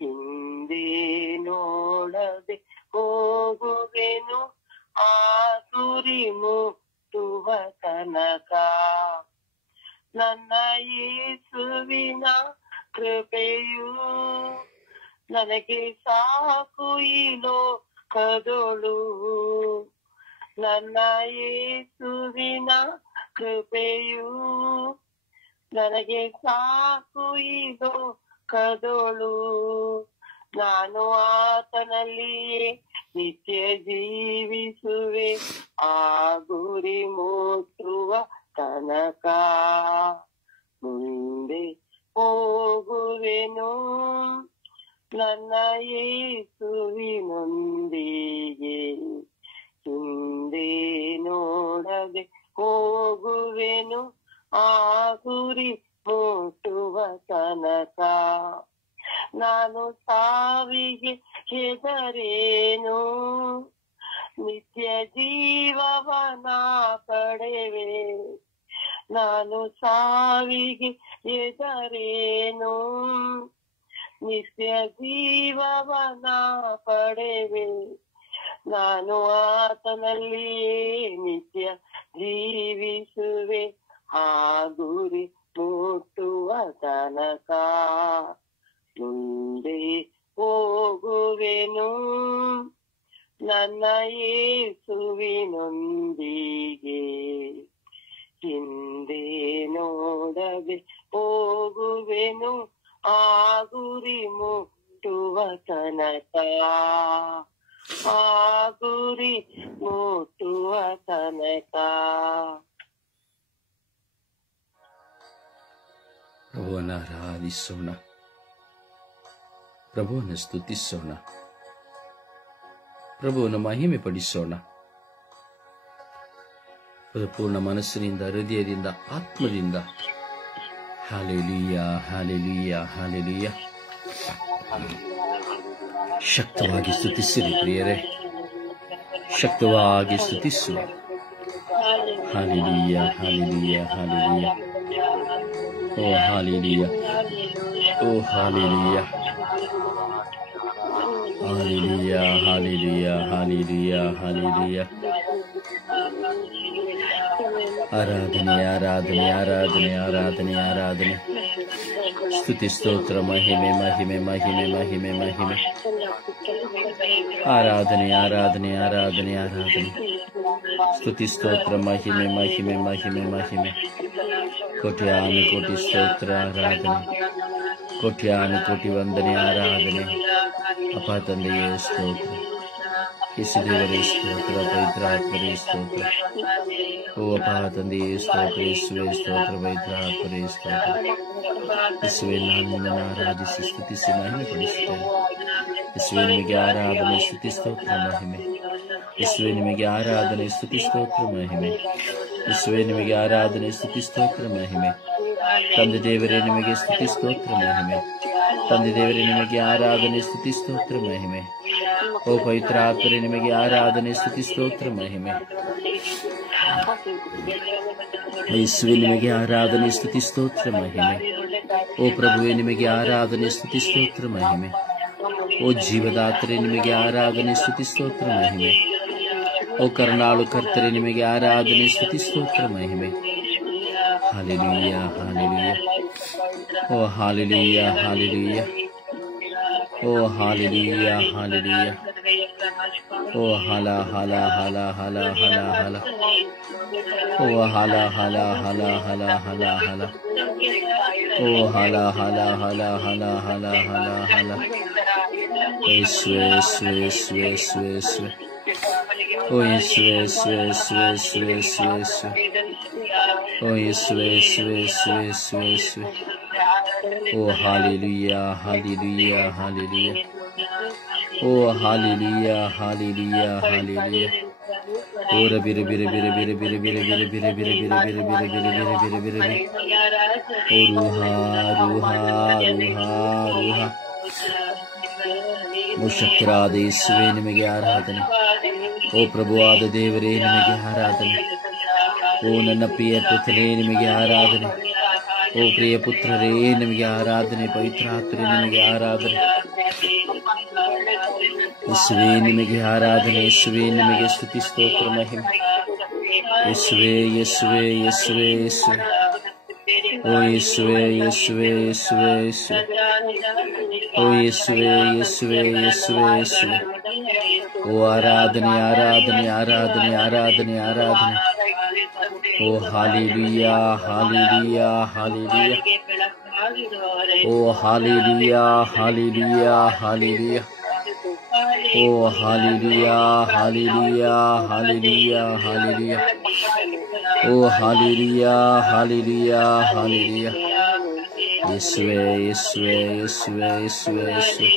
ಹಿಂದೆ ನೋಡದೆ ಹೋಗುವೆನು ಆ ಗುರಿ ಮುಟ್ಟುವ ತನಕ. ನನ್ನ ಯೇಸುವಿನ ಕೃಪೆಯು ನನಗೆ ಸಾಕು ಈ ಲೋಕದೊಳು. ನನ್ನ ಯೇಸುವಿನ ಕೃಪೆಯು ನನಗೆ ಸಾಕು ಈ ಲೋಕದೊಳು. ನಾನು ಆತನಲ್ಲಿಯೇ ನಿತ್ಯ ಜೀವಿಸುವೆ ಆ ಗುರಿ ಮುಟ್ಟುವ ತನಕ. ಮುಂದೆ ಹೋಗುವೆನು ನನ್ನ ಯೇಸುವಿನೊಂದಿಗೆ, ಹಿಂದೆ ನೋಡದೆ ಹೋಗುವೆನು ಆ ಗುರಿ ಮುಟ್ಟುವ ತನಕ. ನಾನು ಸಾವಿಗೆ ಹೆದರೇನು, ನಿತ್ಯ ಜೀವವನ ಪಡೆವೆ. ನಾನು ಸಾವಿಗೆ ಹೆದರೇನು, ನಿತ್ಯ ಜೀವವನ ಪಡೆವೆ. ನಾನು ಆತನಲ್ಲಿಯೇ ನಿತ್ಯ ಜೀವಿಸುವೆ ಆ ಗುರಿ ಮುಟ್ಟುವ ತನಕ. ಮುಂದೆ ಹೋಗುವೆನು ನನ್ನ ಯೇಸುವಿನೊಂದಿಗೆ, ಹಿಂದೆ ನೋಡದೆ ಹೋಗುವೆನು ಆ ಗುರಿ ಮುಟ್ಟುವ ತನಕ, ಆ ಗುರಿ ಮುಟ್ಟುವ ತನಕ. ಪ್ರಭುವನ್ನು ಆರಾಧಿಸೋಣ, ಪ್ರಭುವನ್ನು ಸ್ತುತಿಸೋಣ, ಪ್ರಭುವನ್ನು ಮಹಿಮೆ ಪಡಿಸೋಣ. ಪೂರ್ಣ ಮನಸ್ಸಿನಿಂದ, ಹೃದಯದಿಂದ, ಆತ್ಮದಿಂದ ಹಲ್ಲೆಲೂಯಾ, ಹಲ್ಲೆಲೂಯಾ, ಹಲ್ಲೆಲೂಯಾ. ಶಕ್ತವಾಗಿ ಸ್ತುತಿಸಿರಿ ಪ್ರಿಯರೇ, ಶಕ್ತವಾಗಿ ಸ್ತುತಿಸುವ. Hallelujah, hallelujah, hallelujah. ಓ ಹಲ್ಲೆಲೂಯಾ, ಓ hallelujah, hallelujah, hallelujah, hallelujah, hallelujah. ಆರಾಧನೆ, ಆರಾಧನೆ, ಆರಾಧನೆ, ಆರಾಧನೆ, ಆರಾಧನೆ. ಸ್ತುತಿ, ಸ್ತೋತ್ರ, ಮಹಿಮೆ, ಮಹಿಮೆ, ಮಹಿಮೆ, ಮಹಿಮೆ, ಮಹಿಮೆ. ಆರಾಧನೆ, ಆರಾಧನೆ, ಆರಾಧನೆ, ಆರಾಧನೆ. ಸ್ತುತಿ, ಸ್ತೋತ್ರ, ಮಹಿಮೆ, ಮಹಿಮೆ, ಮಹಿಮೆ, ಮಹಿಮೆ. ಕೋಟ್ಯಾನು ಕೋಟಿ ಸ್ತೋತ್ರ, ಆರಾಧನೆ. ಕೋಟ್ಯಾನು ಕೋಟಿ ವಂದನೆ, ಆರಾಧನೆ. ಅಪ್ಪ ತಂದೆಯೇ ಸ್ತೋತ್ರ, ಯೇಸುದೇವರೇ ಸ್ತೋತ್ರ, ಪವಿತ್ರಾತ್ಮರೇ ಸ್ತೋತ್ರ. ಓ ಅಪ್ಪ ತಂದೆಯೇ ಸ್ತೋತ್ರ, ಯೇಸುವೇ ಸ್ತೋತ್ರ, ಪವಿತ್ರಾತ್ಮರೇ ಸ್ತೋತ್ರ. ಯೇಸುವೇ, ನಾನು ನಿನ್ನನ್ನು ಆರಾಧಿಸಿ ಸ್ತುತಿಸಿ ಮಹಿಮೆ ಪಡಿಸುತ್ತೇನೆ. ಯೇಸುವೇ, ನಿಮಗೆ ಆರಾಧನೆ, ಸ್ತುತಿ, ಸ್ತೋತ್ರ, ಮಹಿಮೆ. ಯೇಸುವೇ, ನಿಮಗೆ ಆರಾಧನೆ, ಸ್ತುತಿ, ಸ್ತೋತ್ರ, ಮಹಿಮೆ. ಯೇಸುವೇ, ನಿಮಗೆ ಆರಾಧನೆ, ಸ್ತುತಿ, ಸ್ತೋತ್ರ, ಮಹಿಮೆ. ತಂದೆ ದೇವರೇ, ನಿಮಗೆ ಸ್ತುತಿ, ಸ್ತೋತ್ರ, ಮಹಿಮೆ. ತಂದೆ ದೇವರೇ, ನಿಮಗೆ ಆರಾಧನೆ, ಸ್ತುತಿ, ಸ್ತೋತ್ರ, ಮಹಿಮೆ. ಓ ಪವಿತ್ರ ಆತ್ಮರೇ, ನಿಮಗೆ ಆರಾಧನೆ, ಸ್ತುತಿ, ಸ್ತೋತ್ರ, ಮಹಿಮೆ. ಯೇಸುವೇ, ನಿಮಗೆ ಆರಾಧನೆ, ಸ್ತುತಿ, ಸ್ತೋತ್ರ, ಮಹಿಮೆ. ಓ ಪ್ರಭುವೇ, ನಿಮಗೆ ಆರಾಧನೆ, ಸ್ತುತಿ, ಸ್ತೋತ್ರ, ಮಹಿಮೆ. ಓ ಜೀವದಾತರೇ, ನಿಮಗೆ ಆರಾಧನೆ, ಸ್ತುತಿ, ಸ್ತೋತ್ರ, ಮಹಿಮೆ. ಓ ಕರುಣಾಳು ಕರ್ತರೆ, ನಿಮಗೆ ಆರಾಧನೆ, ಸ್ತುತಿ, ಸ್ತೋತ್ರ, ಮಹಿಮೆ. Hallelujah, hallelujah. ಓ ಹಲ್ಲೆಲೂಯಾ, ಹಲ್ಲೆಲೂಯಾ. ಓ ಹಲ್ಲೆಲೂಯಾ, ಹಲ್ಲೆಲೂಯಾ. ಓ ಹಲ ಹಲ ಹಲ ಹಲ ಹಲ ಹಲ. ಓ ಹಲ ಹಲ ಹಲ ಹಲ ಹಲ ಹಲ. ಓ ಹಲ ಹಲ ಹಲ ಹಲ ಹಲ ಹಲ ಹಲ. ಯೇಸುವೇ, ಯೇಸುವೇ, ಯೇಸುವೇ, ಯೇಸುವೇ, ಯೇಸುವೇ. ಓ ಯೇಸುವೇ, ಯೇಸುವೇ, ಯೇಸುವೇ, ಯೇಸುವೇ, ಯೇಸುವೇ, ಯೇಸುವೇ. ಓ ಯೇಸುವೇ, ಯೇಸುವೇ, ಯೇಸುವೇ, ಯೇಸುವೇ, ಯೇಸುವೇ. ಓ ಹಲ್ಲೆಲೂಯಾ, ಹಲ್ಲೆಲೂಯಾ, ಹಲ್ಲೆಲೂಯಾ. ಓ ಹಲ್ಲೆಲೂಯಾ, ಹಲ್ಲೆಲೂಯಾ, ಹಲ್ಲೆಲೂಯಾ. ಓ ರಬಿರ ಬಿರ ಬಿರ ಬಿರ ಬಿರ ಬಿರ ಬಿರ ಬಿರ ಬಿರ ಬಿರ ಬಿರ ಬಿರ ಬಿರ ಬಿರ ಬಿರ ಬಿರ ಬಿರ. ಓ ರೂಹಾ, ರೂಹಾ, ರೂಹಾ, ರೂಹಾ. ಓ ಶಕ್ತರಾದ ಯೇಸುವೇ, ನಿಮಗೆ ಆರಾಧನೆ. ಓ ಪ್ರಭುವಾದ ದೇವರೇ, ನಿಮಗೆ ಆರಾಧನೆ. ಓ ನನ್ನ ಪ್ರಿಯ ಪುತ್ರರೇ, ನಿಮಗೆ ಆರಾಧನೆ. ಓ ಪ್ರಿಯ ಪುತ್ರರೇ, ನಿಮಗೆ ಆರಾಧನೆ. ಪವಿತ್ರಾತ್ಮರೇ, ನಿಮಗೆ ಆರಾಧನೆ. ಯೇಸುವೇ, ನಿಮಗೆ ಆರಾಧನೆ. ಯೇಸುವೇ, ನಿಮಗೆ ಸ್ತುತಿ, ಸ್ತೋತ್ರ, ಮಹಿಮೆ. ಯೇಸುವೇ, ಯೇಸುವೇ, ಯೇಸುವೇ, ಯೇಸುವೇ. ಓ ಯೇಸುವೇ, ಯೇಸುವೇ, ಯೇಸುವೇ, ಯೇಸುವೇ. ಓ ಯೇಸುವೇ, ಯೇಸುವೇ, ಯೇಸುವೇ, ಯೇಸುವೇ. ಓ ಆರಾಧನೆ, ಆರಾಧನೆ, ಆರಾಧನೆ, ಆರಾಧನೆ, ಆರಾಧನೆ. ಓ ಹಲ್ಲೆಲೂಯಾ, ಹಲ್ಲೆಲೂಯಾ, ಹಲ್ಲೆಲೂಯಾ. ಓ ಹಲ್ಲೆಲೂಯಾ, ಹಲ್ಲೆಲೂಯಾ, ಹಲ್ಲೆಲೂಯಾ. ಓ ಹಲ್ಲೆಲೂಯಾ, ಹಲ್ಲೆಲೂಯಾ, ಹಲ್ಲೆಲೂಯಾ, ಹಲ್ಲೆಲೂಯಾ. ಓ ಹಲ್ಲೆಲೂಯಾ, ಹಲ್ಲೆಲೂಯಾ, ಹಲ್ಲೆಲೂಯಾ. ಯೇಸುವೇ, ಯೇಸುವೇ, ಯೇಸುವೇ, ಯೇಸುವೇ, ಯೇಸುವೇ.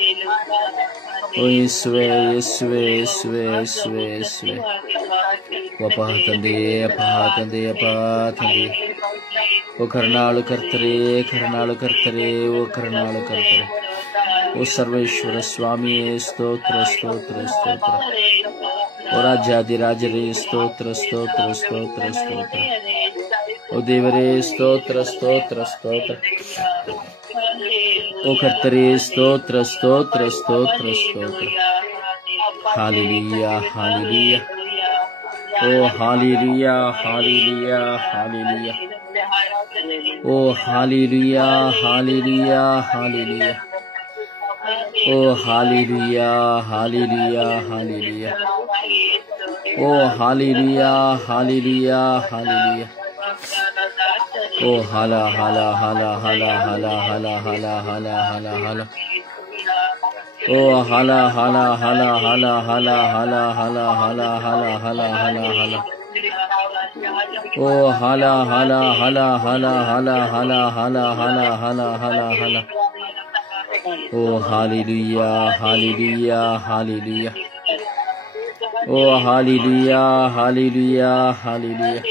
ಓ ಯೇಸುವೇ, ಯೇಸುವೇ, ಯೇಸುವೇ, ಯೇಸುವೇ, ಯೇಸುವೇ. ಅಪ್ಪ ತಂದೆಯೇ, ಅಪ್ಪ ತಂದೆಯೇ, ಅಪ್ಪ ತಂದೆಯೇ. ಓ ಕರುಣಾಳು ಕರ್ತರೇ, ಕರುಣಾಳು ಕರ್ತರೇ, ಓ ಕರುಣಾಳು ಕರ್ತರೇ. ಓ ಸರ್ವೇಶ್ವರ ಸ್ವಾಮಿಯೇ, ಸ್ತೋತ್ರ, ಸ್ತೋತ್ರ, ಸ್ತೋತ್ರ. ಓ ರಾಜಾದಿರಾಜರೇ, ಸ್ತೋತ್ರ, ಸ್ತೋತ್ರ, ಸ್ತೋತ್ರ, ಸ್ತೋತ್ರ. ಓ ದೇವರೇ, ಸ್ತೋತ್ರ, ಸ್ತೋತ್ರ, ಸ್ತೋತ್ರ. ಓ ಕರ್ತರೇ, ಸ್ತೋತ್ರ, ಸ್ತೋತ್ರ, ಸ್ತೋತ್ರ, ಸ್ತೋತ್ರ. Hallelujah, hallelujah. ಓ ಹಲ್ಲೆಲೂಯಾ, ಹಲ್ಲೆಲೂಯಾ, ಹಲ್ಲೆಲೂಯಾ. ಓ ಹಲ್ಲೆಲೂಯಾ, ಹಲ್ಲೆಲೂಯಾ, ಹಲ್ಲೆಲೂಯಾ. ಓ ಹಲ್ಲೆಲೂಯಾ, ಹಲ್ಲೆಲೂಯಾ, ಹಲ್ಲೆಲೂಯಾ. ಓ ಹಲ್ಲೆಲೂಯಾ, ಹಲ್ಲೆಲೂಯಾ, ಹಲ್ಲೆಲೂಯಾ. ಓ ಹಲ ಹಲ ಹಲ ಹಲ ಹಲ ಹಲ ಹಲ ಹಲ ಹಲ ಹಲ ಓ ಹಲ ಹಲ ಹಲ ಹಲ ಹಲ ಹಲ ಹಲ ಹಲ ಹಲ ಹಲ ಹಲ ಹಲ ಓ ಹಲ ಹಲ ಹಲ ಹಲ ಹಲ ಹಲ ಹಲ ಹಲ ಹಲ ಹಲ ಹಲ ಓ ಹಾಲೆಲೂಯಾ ಹಾಲೆಲೂಯಾ ಹಾಲೆಲೂಯಾ ಓ ಹಾಲೆಲೂಯಾ ಹಾಲೆಲೂಯಾ ಹಾಲೆಲೂಯಾ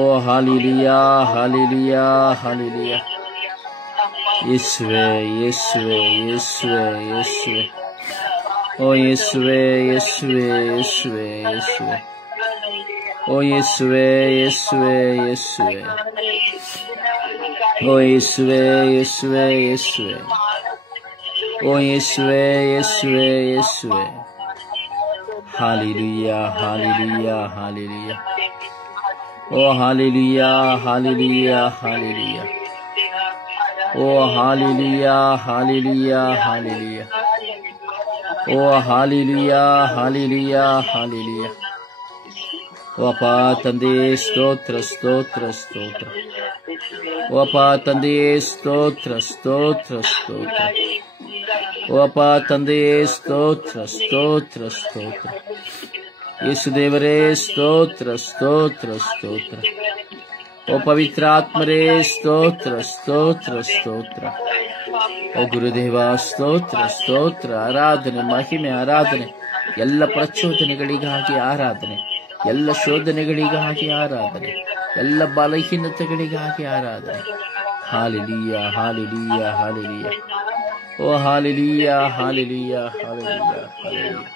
ಓ ಹಾಲೆಲೂಯಾ ಹಾಲೆಲೂಯಾ ಹಾಲೆಲೂಯಾ ಯೇಸುವೇ ಯೇಸುವೇ ಯೇಸುವೇ ಯೇಸುವೇ ಓ ಯೇಸುವೇ ಯೇಸುವೇ ಯೇಸುವೇ ಯೇಸುವೇ ಓ ಯೇಸುವೇ ಯೇಸುವೇ ಯೇಸುವೇ ಓ ಯೇಸುವೇ ಯೇಸುವೇ ಯೇಸುವೇ ಓ ಯೇಸುವೇ ಯೇಸುವೇ ಯೇಸುವೇ ಹಾಲೆಲೂಯಾ ಹಾಲೆಲೂಯಾ ಹಾಲೆಲೂಯಾ ಓ ಹಾಲೆಲೂಯಾ ಹಾಲೆಲೂಯಾ ಹಾಲೆಲೂಯಾ ಓ ಹಾಲೆಲೂಯಾ ಹಾಲೆಲೂಯಾ ಹಾಲೆಲೂಯಾ ಓ ಹಾಲೆಲೂಯಾ ಹಾಲೆಲೂಯಾ ಹಾಲೆಲೂಯಾ ಓ ಅಪ್ಪ ತಂದೆಯೇ ಸ್ತೋತ್ರ ಸ್ತೋತ್ರ ಸ್ತೋತ್ರ ಓ ಅಪ್ಪ ತಂದೆಯೇ ಸ್ತೋತ್ರ ಸ್ತೋತ್ರ ಸ್ತೋತ್ರ ಓ ಅಪ್ಪ ತಂದೆಯೇ ಸ್ತೋತ್ರ ಸ್ತೋತ್ರ ಸ್ತೋತ್ರ ಯೇಸುದೇವರೇ ಸ್ತೋತ್ರ ಸ್ತೋತ್ರ ಸ್ತೋತ್ರ ಓ ಪವಿತ್ರಾತ್ಮರೇ ಸ್ತೋತ್ರ ಸ್ತೋತ್ರ ಸ್ತೋತ್ರ ಓ ಗುರುದೇವ ಸ್ತೋತ್ರ ಸ್ತೋತ್ರ ಆರಾಧನೆ ಮಹಿಮೆ ಆರಾಧನೆ ಎಲ್ಲ ಪ್ರಚೋದನೆಗಳಿಗಾಗಿ ಆರಾಧನೆ ಎಲ್ಲ ಶೋಧನೆಗಳಿಗಾಗಿ ಆರಾಧನೆ ಎಲ್ಲ ಬಲಹೀನತೆಗಳಿಗಾಗಿ ಆರಾಧನೆ ಹಾಲೆಲೂಯಾ ಹಾಲೆಲೂಯಾ ಹಾಲೆಲೂಯಾ ಓ hallelujah hallelujah hallelujah hallelujah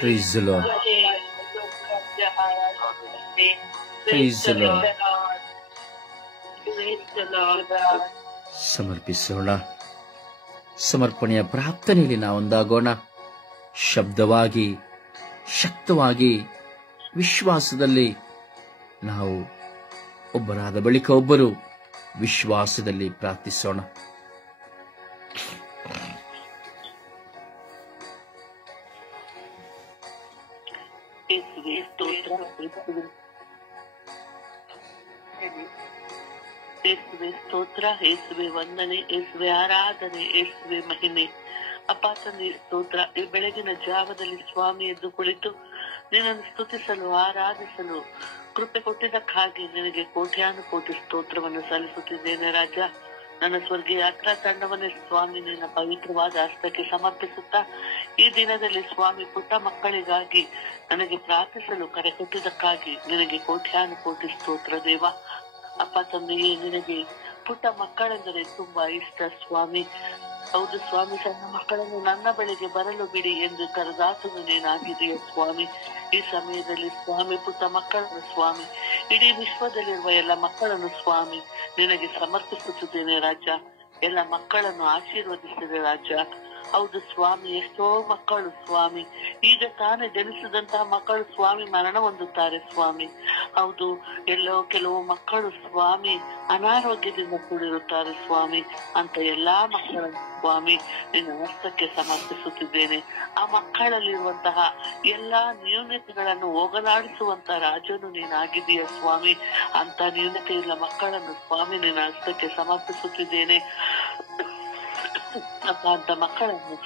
Praise the Lord. Praise the Lord. ಸಮರ್ಪಿಸೋಣ. ಸಮರ್ಪಣೆಯ ಪ್ರಾರ್ಥನೆಯಲ್ಲಿ ನಾವೊಂದಾಗೋಣ. ಶಬ್ದವಾಗಿ ಶಕ್ತವಾಗಿ ವಿಶ್ವಾಸದಲ್ಲಿ ನಾವು ಒಬ್ಬರಾದ ಬಳಿಕ ಒಬ್ಬರು ವಿಶ್ವಾಸದಲ್ಲಿ ಪ್ರಾರ್ಥಿಸೋಣ. ಯೇಸುವೆ ಸ್ತೋತ್ರ, ಯೇಸುವೆ ವಂದನೆ, ಯೇಸುವೆ ಆರಾಧನೆ, ಯೇಸುವೆ ಮಹಿಮೆ. ಅಪ್ಪ ತಂದೆ ಸ್ತೋತ್ರ. ಈ ಬೆಳಗಿನ ಜಾವದಲ್ಲಿ ಸ್ವಾಮಿ ಎದ್ದು ಕುಳಿತು ನಿನ್ನನ್ನು ಸ್ತುತಿಸಲು ಆರಾಧಿಸಲು ಕೃಪೆ ಕೊಟ್ಟಿದ್ದಕ್ಕಾಗಿ ನಿನಗೆ ಕೋಟ್ಯಾನುಕೋಟಿ ಸ್ತೋತ್ರವನ್ನು ಸಲ್ಲಿಸುತ್ತಿದ್ದೇನೆ ರಾಜ. ನನ್ನ ಸ್ವರ್ಗೀಯ ಯಾತ್ರಾ ತಂಡವನ್ನೇ ಸ್ವಾಮಿ ನಿನ್ನ ಪವಿತ್ರವಾದ ಹಸ್ತಕ್ಕೆ ಸಮರ್ಪಿಸುತ್ತಾ ಈ ದಿನದಲ್ಲಿ ಸ್ವಾಮಿ ಪುಟ್ಟ ಮಕ್ಕಳಿಗಾಗಿ ನನಗೆ ಪ್ರಾರ್ಥಿಸಲು ಕರೆ ಕೊಟ್ಟಿದ್ದಕ್ಕಾಗಿ ನಿನಗೆ ಕೋಟ್ಯಾನುಕೋಟಿ ಸ್ತೋತ್ರ ದೇವ. ಅಪ್ಪ ತಂದೆಯೇ, ನಿನಗೆ ಪುಟ್ಟ ಮಕ್ಕಳೆಂದರೆ ತುಂಬಾ ಇಷ್ಟ ಸ್ವಾಮಿ. ಹೌದು ಸ್ವಾಮಿ, ಸಣ್ಣ ಮಕ್ಕಳನ್ನು ನನ್ನ ಬಳಿಗೆ ಬರಲು ಬಿಡಿ ಎಂದು ಕರೆದಾತನು ನೀನಾಗಿದೆಯ ಸ್ವಾಮಿ. ಈ ಸಮಯದಲ್ಲಿ ಸ್ವಾಮಿ ಪುಟ್ಟ ಮಕ್ಕಳನ್ನು ಸ್ವಾಮಿ, ಇಡೀ ವಿಶ್ವದಲ್ಲಿರುವ ಎಲ್ಲ ಮಕ್ಕಳನ್ನು ಸ್ವಾಮಿ ನಿನಗೆ ಸಮರ್ಪಿಸುತ್ತಿದ್ದೇನೆ ರಾಜ. ಎಲ್ಲ ಮಕ್ಕಳನ್ನು ಆಶೀರ್ವದಿಸಿದೆ ರಾಜ. ಹೌದು ಸ್ವಾಮಿ, ಎಷ್ಟೋ ಮಕ್ಕಳು ಸ್ವಾಮಿ ಈಗ ತಾನೇ ಜನಿಸಿದಂತಹ ಮಕ್ಕಳು ಸ್ವಾಮಿ ಮರಣ ಹೊಂದುತ್ತಾರೆ ಸ್ವಾಮಿ. ಹೌದು, ಕೆಲವು ಮಕ್ಕಳು ಸ್ವಾಮಿ ಅನಾರೋಗ್ಯದಿಂದ ಕೂಡಿರುತ್ತಾರೆ ಸ್ವಾಮಿ. ಅಂತ ಎಲ್ಲಾ ಮಕ್ಕಳನ್ನು ಸ್ವಾಮಿ ನಿನ್ನ ಹಸ್ತಕ್ಕೆ ಸಮರ್ಪಿಸುತ್ತಿದ್ದೇನೆ. ಆ ಮಕ್ಕಳಲ್ಲಿರುವಂತಹ ಎಲ್ಲಾ ನ್ಯೂನತೆಗಳನ್ನು ಹೋಗಲಾಡಿಸುವಂತ ರಾಜನು ನೀನಾಗಿದೆಯ ಸ್ವಾಮಿ. ಅಂತ ನ್ಯೂನತೆ ಇಲ್ಲ ಮಕ್ಕಳನ್ನು ಸ್ವಾಮಿ ನಿನ್ನ ಹಸ್ತಕ್ಕೆ ಸಮರ್ಪಿಸುತ್ತಿದ್ದೇನೆ. ಅಂತ ಮಕ್ಕಳನ್ನು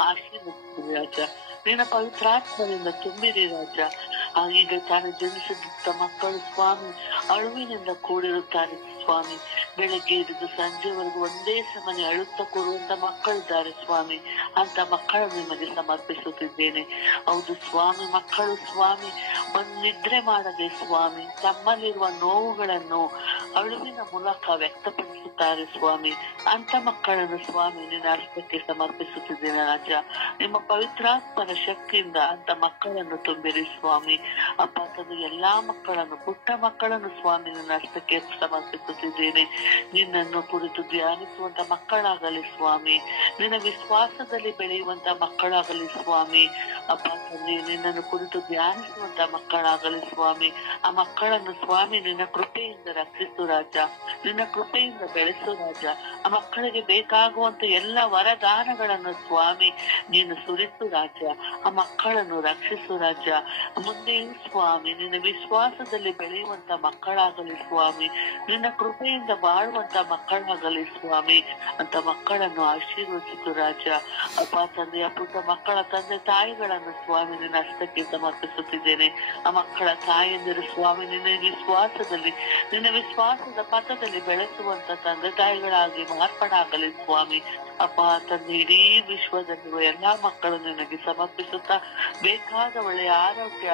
ಆಶೀರ್ವದಿಸಿರಿ ರಾಜ. ನಿನ್ನ ಪವಿತ್ರಾತ್ಮದಿಂದ ತುಂಬಿರಿ ರಾಜ. ಈಗ ತಾನು ಜನಿಸಿದ ಮಕ್ಕಳು ಸ್ವಾಮಿ ಅಳುವಿನಿಂದ ಕೂಡಿರುತ್ತಾರೆ ಸ್ವಾಮಿ. ಬೆಳಗ್ಗೆ ಹಿಡಿದು ಸಂಜೆವರೆಗೂ ಒಂದೇ ಸಮನೆ ಅಳುತ್ತಾ ಕೂರುವಂತ ಮಕ್ಕಳಿದ್ದಾರೆ ಸ್ವಾಮಿ. ಅಂತ ಮಕ್ಕಳನ್ನು ನಿಮಗೆ ಸಮರ್ಪಿಸುತ್ತಿದ್ದೇನೆ. ಹೌದು ಸ್ವಾಮಿ, ಮಕ್ಕಳು ಸ್ವಾಮಿ ನಿದ್ರೆ ಮಾಡದೆ ಸ್ವಾಮಿ ತಮ್ಮಲ್ಲಿರುವ ನೋವುಗಳನ್ನು ಅಳುವಿನ ಮೂಲಕ ವ್ಯಕ್ತಪಡಿಸುತ್ತಾರೆ ಸ್ವಾಮಿ. ಅಂತ ಮಕ್ಕಳನ್ನು ಸ್ವಾಮಿ ನಿನ್ನ ಹಸ್ತಕ್ಕೆ ಸಮರ್ಪಿಸುತ್ತಿದ್ದೇನೆ ರಾಜ. ನಿಮ್ಮ ಪವಿತ್ರಾತ್ಮನ ಶಕ್ತಿಯಿಂದ ಅಂತ ಮಕ್ಕಳನ್ನು ತುಂಬಿರಿ ಸ್ವಾಮಿ. ಅಪ್ಪ ತಂದೆ ಎಲ್ಲಾ ಮಕ್ಕಳನ್ನು, ಪುಟ್ಟ ಮಕ್ಕಳನ್ನು ಸ್ವಾಮಿ ನಿನ್ನ ಹಸ್ತಕ್ಕೆ ಸಮರ್ಪಿಸುತ್ತಿದ್ದೇನೆ. ನಿನ್ನನ್ನು ಕುರಿತು ಧ್ಯಾನಿಸುವಂತ ಮಕ್ಕಳಾಗಲಿ ಸ್ವಾಮಿ. ನಿನ್ನ ವಿಶ್ವಾಸದಲ್ಲಿ ಬೆಳೆಯುವಂತ ಮಕ್ಕಳಾಗಲಿ ಸ್ವಾಮಿ. ಅಪ್ಪ ತಂದೆ, ನಿನ್ನನ್ನು ಕುರಿತು ಧ್ಯಾನಿಸುವಂತ ಮಕ್ಕಳಾಗಲಿ ಸ್ವಾಮಿ. ಆ ಮಕ್ಕಳನ್ನು ಸ್ವಾಮಿ ನಿನ್ನ ಕೃಪೆಯಿಂದ ರಕ್ಷಿಸು ರಾಜ, ನಿನ್ನ ಕೃಪೆಯಿಂದ ಬೆಳೆಸು ರಾಜ. ಆ ಮಕ್ಕಳಿಗೆ ಬೇಕಾಗುವಂತ ಎಲ್ಲ ವರದಾನಗಳನ್ನು ಸ್ವಾಮಿ ನೀನು ಸುರಿಸು ರಾಜ. ಆ ಮಕ್ಕಳನ್ನು ರಕ್ಷಿಸು ರಾಜ. ಮುಂದೆಯೂ ಸ್ವಾಮಿ ನಿನ್ನ ವಿಶ್ವಾಸದಲ್ಲಿ ಬೆಳೆಯುವಂತ ಮಕ್ಕಳಾಗಲಿ ಸ್ವಾಮಿ. ನಿನ್ನ ಕೃಪೆಯಿಂದ ಬಾಳುವಂತ ಮಕ್ಕಳಾಗಲಿ ಸ್ವಾಮಿ. ಅಂತ ಮಕ್ಕಳನ್ನು ಆಶೀರ್ವದಿಸು ರಾಜ. ಅಪ್ಪ ತಂದೆಯ ಪುಟ್ಟ ಮಕ್ಕಳ ತಂದೆ ತಾಯಿಗಳನ್ನು ಸ್ವಾಮಿ ನಿನ್ನ ಹಸ್ತಕ್ಕೆ ಸಮರ್ಪಿಸುತ್ತಿದ್ದೇನೆ. ಆ ಮಕ್ಕಳ ತಾಯಿಯಂದಿರು ಸ್ವಾಮಿ ನಿನ್ನ ವಿಶ್ವಾಸದ ಪಥದಲ್ಲಿ ಬೆಳೆಸುವಂತ ತಂದೆ ತಾಯಿಗಳಾಗಿ ಮಾರ್ಪಾಡಾಗಲಿ ಸ್ವಾಮಿ. ಅಪ್ಪ ತಂದೆ, ಇಡೀ ವಿಶ್ವದಲ್ಲಿರುವ ಎಲ್ಲಾ ಮಕ್ಕಳು ನಿನಗೆ ಸಮರ್ಪಿಸುತ್ತಾ ಬೇಕಾದ ಒಳ್ಳೆಯ ಆರೋಗ್ಯ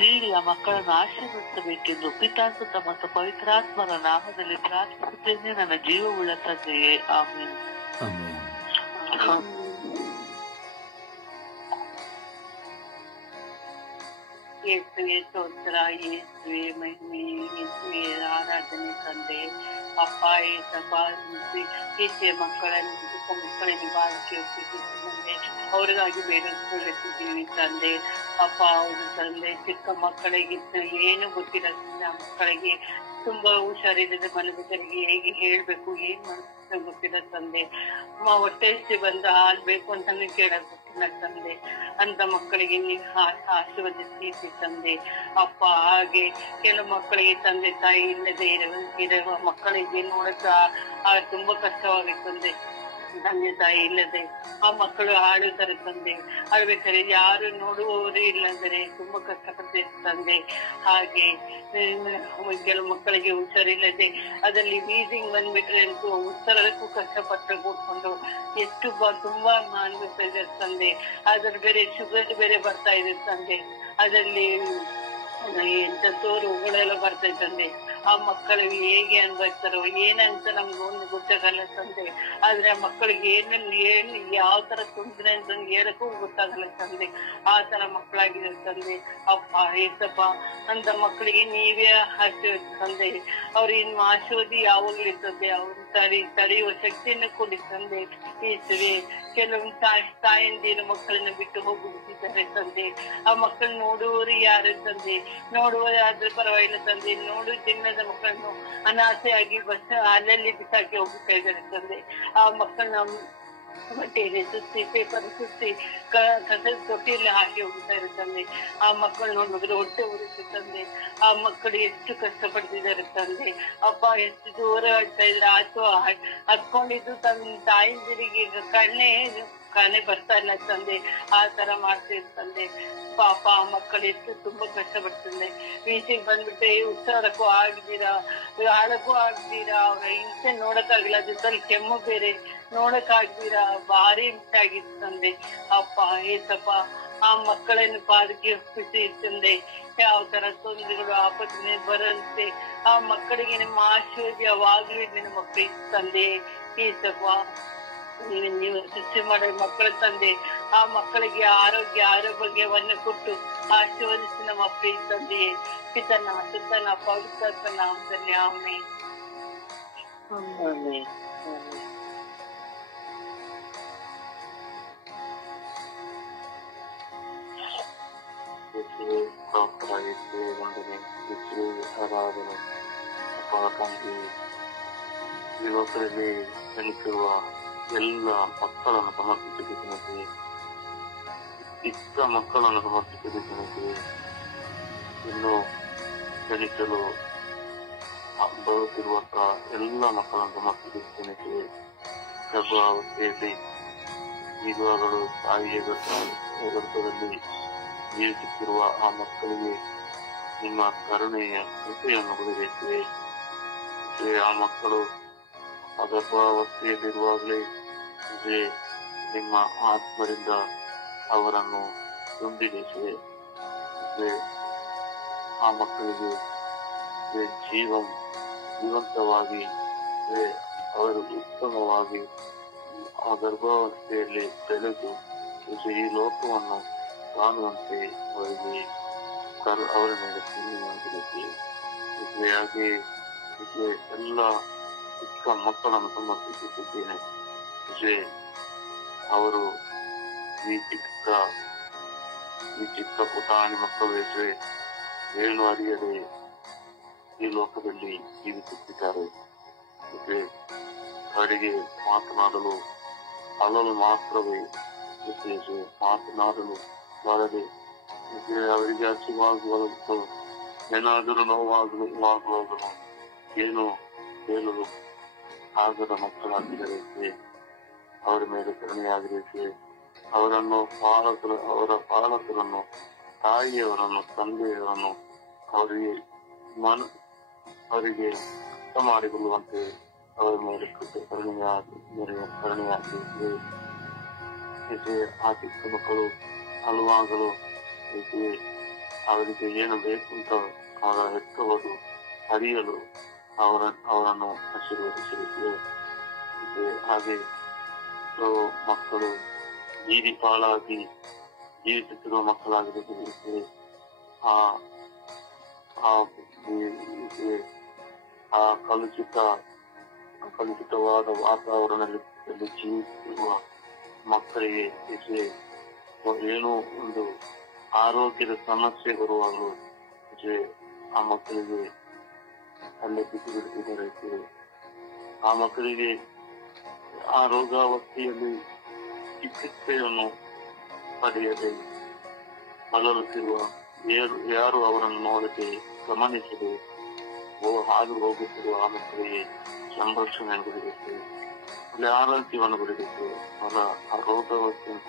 ನೀಡಿ ಆ ಮಕ್ಕಳನ್ನು ಆಶೀರ್ವದಿಸಬೇಕೆಂದು ಪಿತಾಸುತ ಮತ್ತು ಪವಿತ್ರಾತ್ಮರ ನಾಮದಲ್ಲಿ ಪ್ರಾರ್ಥಿಸುತ್ತೇನೆ ನನ್ನ ಜೀವವುಳ್ಳ ತಂದೆಯೇ, ಆಮೆನ್. ಯೇಸುವೆ ಸ್ತೋತ್ರ, ಯೇಸುವೆ ಮಹಿಮೆ, ಯೇಸುವೆ ಆರಾಧನೆ ತಂದೆ. ಅಪ್ಪ ಏಸಪ್ಪ, ಈಚೆಯ ಮಕ್ಕಳನ್ನು ಮಕ್ಕಳಿಗೆ ಬಾಳಿಕೆ ತಂದೆ, ಅವರಿಗಾಗಿ ಬೇಡಿಕೊಳ್ಳುತ್ತಿದ್ದೀವಿ ತಂದೆ. ಅಪ್ಪ ಅವರು ತಂದೆ, ಚಿಕ್ಕ ಮಕ್ಕಳಿಗೆ ಏನು ಗೊತ್ತಿಲ್ಲ ಮಕ್ಕಳಿಗೆ ತುಂಬಾ ಹುಷಾರಿಲ್ಲದೆ ಮಲಗುಗರಿಗೆ ಹೇಗೆ ಹೇಳ್ಬೇಕು, ಏನ್ ಮಾಡ್ಬೇಕು ಗೊತ್ತಿಲ್ಲ ತಂದೆ. ಹೊಟ್ಟೆ ಬಂದ ಹಾಲ್ ಬೇಕು ಅಂತಾನೆ ಕೇಳಕ್ ಗೊತ್ತಿಲ್ಲ ತಂದೆ. ಅಂತ ಮಕ್ಕಳಿಗೆ ಆಶೀರ್ವದಿಸಿ ತಂದೆ. ಅಪ್ಪ ಹಾಗೆ ಕೆಲವು ಮಕ್ಕಳಿಗೆ ತಂದೆ ತಾಯಿ ಇಲ್ಲದೆ ಇರುವ ಮಕ್ಕಳಿಗೆ ನೋಡಕ ತುಂಬಾ ಕಷ್ಟವಾಗುತ್ತೆ ತಂದೆ. ತಂದೆ ತಾಯಿ ಇಲ್ಲದೆ ಆ ಮಕ್ಕಳು ಆಡುತ್ತಾರೆ ತಂದೆ. ಆಡ್ಬೇಕಾದ್ರೆ ಯಾರು ನೋಡುವವರೇ ಇಲ್ಲಂದರೆ ತುಂಬಾ ಕಷ್ಟಪಡ್ತಾರೆ ತಂದೆ. ಹಾಗೆ ಕೆಲವು ಮಕ್ಕಳಿಗೆ ಹುಷಾರಿಲ್ಲದೆ ಅದರಲ್ಲಿ ವೀಸಿಂಗ್ ಬಂದ್ಬಿಟ್ರೆ ಉತ್ತರಕ್ಕೂ ಕಷ್ಟಪಟ್ಟು ಕೂತ್ಕೊಂಡು ಎಷ್ಟು ತುಂಬಾ ಅನ್ಭವಿಸ್ತಾ ಇದ್ದಾರೆ ತಂದೆ. ಅದ್ರ ಬೇರೆ ಶುಗರ್ ಬೇರೆ ಬರ್ತಾ ಇದೆ ತಂದೆ. ಅದರಲ್ಲಿ ಎಂತ ರೋಗಗಳೆಲ್ಲ ಬರ್ತಾ ತಂದೆ. ಆ ಮಕ್ಕಳಿಗೆ ಹೇಗೆ ಅನ್ಭವಿಸ್ತಾರೋ ಏನಂತ ನಮ್ಗೆ ಒಂದು ಗೊತ್ತಾಗಲ್ಲ ತಂದೆ. ಆದ್ರೆ ಆ ಮಕ್ಕಳಿಗೆ ಏನ್ ಯಾವ ತರ ತೊಂದ್ರೆ ಅಂತ ಹೇಳಕ್ಕೂ ಗೊತ್ತಾಗಲ್ಲ ತಂದೆ. ಆ ತರ ಮಕ್ಕಳಾಗಿದೆ ತಂದೆ. ಅಪ್ಪ ಏಸಪ್ಪ, ಅಂತ ಮಕ್ಕಳಿಗೆ ನೀವೇ ಆಶೀರ್ವದಿ ತಂದೆ. ಅವ್ರ ಇನ್ನು ಆಶೀರ್ವದಿ ಯಾವಾಗ್ಲೂ ತಂದೆ. ಅವ್ರು ತಡೆಯುವ ಶಕ್ತಿಯನ್ನು ಕೊಡಿ ತಂದೆ. ಏಸುವೆ, ಕೆಲವು ತಾಯಂದಿರು ಮಕ್ಕಳನ್ನ ಬಿಟ್ಟು ಹೋಗುತ್ತಿದ್ದಾರೆ ತಂದೆ. ಆ ಮಕ್ಕಳು ನೋಡುವವರು ಯಾರು ತಂದೆ, ನೋಡುವುದಾದ್ರೆ ಪರವಾಗಿಲ್ಲ ತಂದೆ. ನೋಡುವುದಿಲ್ಲದ ಮಕ್ಕಳನ್ನು ಅನಾಸೆಯಾಗಿ ಅಲ್ಲಲ್ಲಿ ಬಿಸಾಕಿ ಹೋಗುತ್ತಾ ಇದ್ದಾರೆ ತಂದೆ. ಆ ಮಕ್ಕಳನ್ನ ಬಟ್ಟೆಯಲ್ಲಿ ಸುತ್ತಿ ಪೇಪರ್ ಸುತ್ತಿ ಕಸದ ತೊಟ್ಟಿಯಲ್ಲಿ ಹಾಕಿ ಹೋಗ್ತಾ ಇರುತ್ತಂದೆ. ಆ ಮಕ್ಕಳು ನೋಡ್ಬೇಕಾದ್ರೆ ಹೊಟ್ಟೆ ಉರಿತು ತಂದೆ. ಆ ಮಕ್ಕಳು ಎಷ್ಟು ಕಷ್ಟಪಡ್ತಿದ್ದಾರೆ ತಂದೆ. ಅಪ್ಪ ಎಷ್ಟು ದೂರ ಆಡ್ತಾ ಇದ್ರೆ ಅಥವಾ ಹತ್ಕೊಂಡಿದ್ದು ತನ್ನ ತಾಯಿಂದಿರಿಗೆ ಕಣ್ಣೆ ಬರ್ತಾ ಇಲ್ಲ ತಂದೆ. ಆ ತರ ಮಾಡ್ತಿರ್ತಂದೆ. ಪಾಪ ಆ ಮಕ್ಕಳು ಎಷ್ಟು ತುಂಬಾ ಕಷ್ಟಪಡ್ತಂದೆ. ಬೀಚಿಗೆ ಬಂದ್ಬಿಟ್ಟೆ ಉತ್ಸಾಹಕ್ಕೂ ಆಗ್ದಿರಾ, ಆಡಕ್ಕೂ ಆಗ್ದಿರಾ, ಅವ್ರ ಹಿಂಸೆ ನೋಡಕ್ಕಾಗಿಲ್ಲ. ಅದ್ರಲ್ಲಿ ಕೆಮ್ಮು ಬೇರೆ ನೋಡಕ್ಕಾಗ್ದಿರಾ, ಭಾರಿ ಹಿಂಸೆ ಆಗಿತ್ತು ತಂದೆ. ಅಪ್ಪ ಏಸಪ್ಪ, ಆ ಮಕ್ಕಳನ್ನು ಪಾದಕ್ಕೆ ಒಪ್ಪಿಸಿ ತಂದೆ. ಯಾವ ತರ ತೊಂದರೆಗಳು ಆಪತ್ತಿನ ಬರಂತೆ ಆ ಮಕ್ಕಳಿಗೆ ನಿಮ್ಮ ಆಶೀರ್ವಾದ ಯಾವಾಗ್ಲೂ ನಿನ್ನ ಮಕ್ಕಳಿಗೆ ತಂದೆ. ಏಸಪ್ಪ, ನೀವು ಸೃಷ್ಟಿ ಮಾಡೋ ಮಕ್ಕಳ ತಂದೆ. ಆ ಮಕ್ಕಳಿಗೆ ಆರೋಗ್ಯವನ್ನು ಕೊಟ್ಟು ಆಶೀರ್ವದಿಸಿ ನಮ್ಮ ಮಕ್ಕಳಿಗೆ ತಂದೆಯೇ. ಪಿತನ ಸುತನ ಪವಿತ್ರ ನಾಮದಲ್ಲಿ ಆಮೆನ್. ಆರಾಧನೆ ಈ ಲೋಕದಲ್ಲಿ ನೆಲೆಸಿರುವ ಎಲ್ಲ ಮಕ್ಕಳನ್ನು ಸಮರ್ಪಿಸಬೇಕೆನ್ನುತ್ತೆ. ಚಿಕ್ಕ ಮಕ್ಕಳನ್ನು ಸಮರ್ಪಿಸಬೇಕೆನ್ನುತ್ತೆ. ಇನ್ನು ಜನಿಸಲು ಬರುತ್ತಿರುವಂತಹ ಎಲ್ಲ ಮಕ್ಕಳನ್ನು ಸಮರ್ಪಿಸಬೇಕೆನ್ನುತ್ತೆ. ಗರ್ಭಾವಸ್ಥೆಯಲ್ಲಿ ಈಗಾಗಲೂ ತಾಯಿಯ ಗರ್ಭದಲ್ಲಿ ಜೀವಿಸುತ್ತಿರುವ ಆ ಮಕ್ಕಳಿಗೆ ನಿಮ್ಮ ಕರುಣೆಯ ಕೃಪೆಯನ್ನು ಕೊಡಬೇಕಿದೆ. ಆ ಮಕ್ಕಳು ಆ ಗರ್ಭಾವಸ್ಥೆಯಲ್ಲಿರುವಾಗಲೇ ನಿಮ್ಮ ಆತ್ಮರಿಂದ ಅವರನ್ನು ತುಂಬಿಸಿದೆ. ಆ ಮಕ್ಕಳಿಗೆ ಜೀವಂತವಾಗಿ ಅವರು ಉತ್ತಮವಾಗಿ ಆ ಗರ್ಭಾವಸ್ಥೆಯಲ್ಲಿ ಬೆಳೆದು ಈ ಲೋಕವನ್ನು ಕಾಣುವಂತೆ ಅವರಿಗೆ ಅವರ ಮೇಲೆ ಪೂರ್ಣವಾಗಿರುತ್ತೆ. ಹಾಗೆ ಎಲ್ಲ ಚಿಕ್ಕ ಮಕ್ಕಳನ್ನು ಸಮರ್ಪಿಸುತ್ತಿದ್ದೇನೆ. ಅವರು ಈ ಚಿಕ್ಕ ಪುಟಾಣಿ ಮಕ್ಕಳು ಯೇಸುವೆ ಏನು ಅರಿಯದೆ ಈ ಲೋಕದಲ್ಲಿ ಜೀವಿಸುತ್ತಿದ್ದಾರೆ. ಅವರಿಗೆ ಮಾತನಾಡಲು ಅಳಲು ಮಾತ್ರವೇ ಮಾತನಾಡಲು ಬಾರದೆ ಅವರಿಗೆ ಹಸಿವಾಗುವುದು ಏನಾದರೂ ನೋವಾಗುವುದು ಏನು ಹೇಳಲು ಆಗದ ಮಕ್ಕಳಾಗಿದ್ದರೆ ಅವರ ಮೇಲೆ ಕರುಣೆಯಾಗಿರುತ್ತೆ. ಅವರನ್ನು ಅವರ ಪಾಲಕರನ್ನು, ತಾಯಿಯವರನ್ನು, ತಂದೆಯವರನ್ನು ಅವರಿಗೆ ಅರ್ಥ ಮಾಡಿಕೊಳ್ಳುವಂತೆ ಅವರ ಮೇಲೆ ಕರುಣೆಯಾಗಿರುತ್ತದೆ. ಆ ಚಿಕ್ಕ ಮಕ್ಕಳು ಹಲವಾಗಲು ಅವರಿಗೆ ಏನು ಬೇಕು ಅಂತ ಅವರ ಹೆತ್ತವರು ಅರಿಯಲು ಅವರನ್ನು ಆಶೀರ್ವದಿಸಿರುತ್ತದೆ. ಹಾಗೆ ಮಕ್ಕಳು ಬೀದಿ ಪಾಲಾಗಿ ಜೀವಿಸುತ್ತಿರುವ ಮಕ್ಕಳಾಗಿರುತ್ತದೆ. ಆ ಕಲುಷಿತವಾದ ವಾತಾವರಣದಲ್ಲಿ ಜೀವಿಸುತ್ತಿರುವ ಮಕ್ಕಳಿಗೆ ಏನೋ ಒಂದು ಆರೋಗ್ಯದ ಸಮಸ್ಯೆ ಬರುವಾಗಲೂ ಆ ಮಕ್ಕಳಿಗೆ ಅಲ್ಲೇ ಬಿಟ್ಟು ಬಿಡುತ್ತಿದ್ದಾರೆ. ಆ ಮಕ್ಕಳಿಗೆ ಆ ರೋಗಾವಸ್ಥೆಯಲ್ಲಿ ಚಿಕಿತ್ಸೆಯನ್ನು ಪಡೆಯದೆ ಬಳಲುತ್ತಿರುವ ಯಾರು ಅವರನ್ನು ನೋಡದೆ ಗಮನಿಸದೆ ಹಾದು ಹೋಗುತ್ತಿರುವ ಆ ಮಕ್ಕಳಿಗೆ ಸಂರಕ್ಷಣೆ ಬಿಡುತ್ತೆ, ಅಲ್ಲಿ ಆರೋಗ್ಯವನ್ನು ಬಿಡುತ್ತೆ. ಆ ರೋಗಾವಸ್ಥೆಯನ್ನು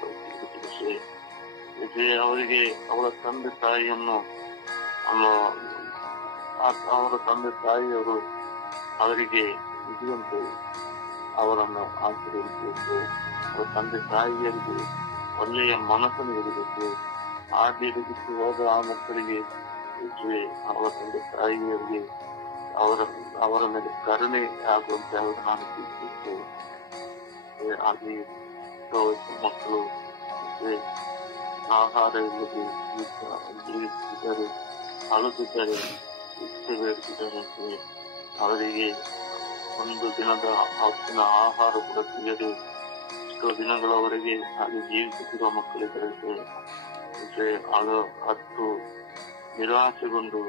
ಅವರಿಗೆ ಅವರ ತಂದೆ ತಾಯಿಯನ್ನು ಅವರ ತಂದೆ ತಾಯಿಯವರು ಅವರಿಗೆ ಇದುವಂತೆ ಅವರನ್ನು ಆಶೀರ್ವದಿಸಬೇಕು. ಅವರ ತಂದೆ ತಾಯಿಯರಿಗೆ ಒಳ್ಳೆಯ ಮನಸ್ಸನ್ನು ಇರಬೇಕು. ಹಾಗೆ ಬಿಟ್ಟು ಹೋದ ಆ ಮಕ್ಕಳಿಗೆ ಅವರ ತಂದೆ ತಾಯಿಯವರಿಗೆ ಅವರ ಮೇಲೆ ಕರುಣೆ ಆಗುವಂತೆ ಅವರು ನಾನು ತಿಳಿಸಿದ್ದೇವೆ. ಹಾಗೆ ಮಕ್ಕಳು ಆಹಾರ ಇಲ್ಲದೆ ಜೀವಿಸುತ್ತಿದ್ದಾರೆ, ಅಳುತ್ತಿದ್ದಾರೆ, ಶಿಕ್ಷೆ ಬೇಡುತ್ತಿದ್ದಾರೆ. ಅವರಿಗೆ ಒಂದು ದಿನದ ಹೊತ್ತಿನ ಆಹಾರ ಕೂಡ ಸಿಗದೆ ಎಷ್ಟೋ ದಿನಗಳವರೆಗೆ ಹಾಗೆ ಜೀವಿಸುತ್ತಿರುವ ಮಕ್ಕಳಿದ್ದಾರೆ. ಅಷ್ಟು ನಿರಾಶೆಗೊಂಡು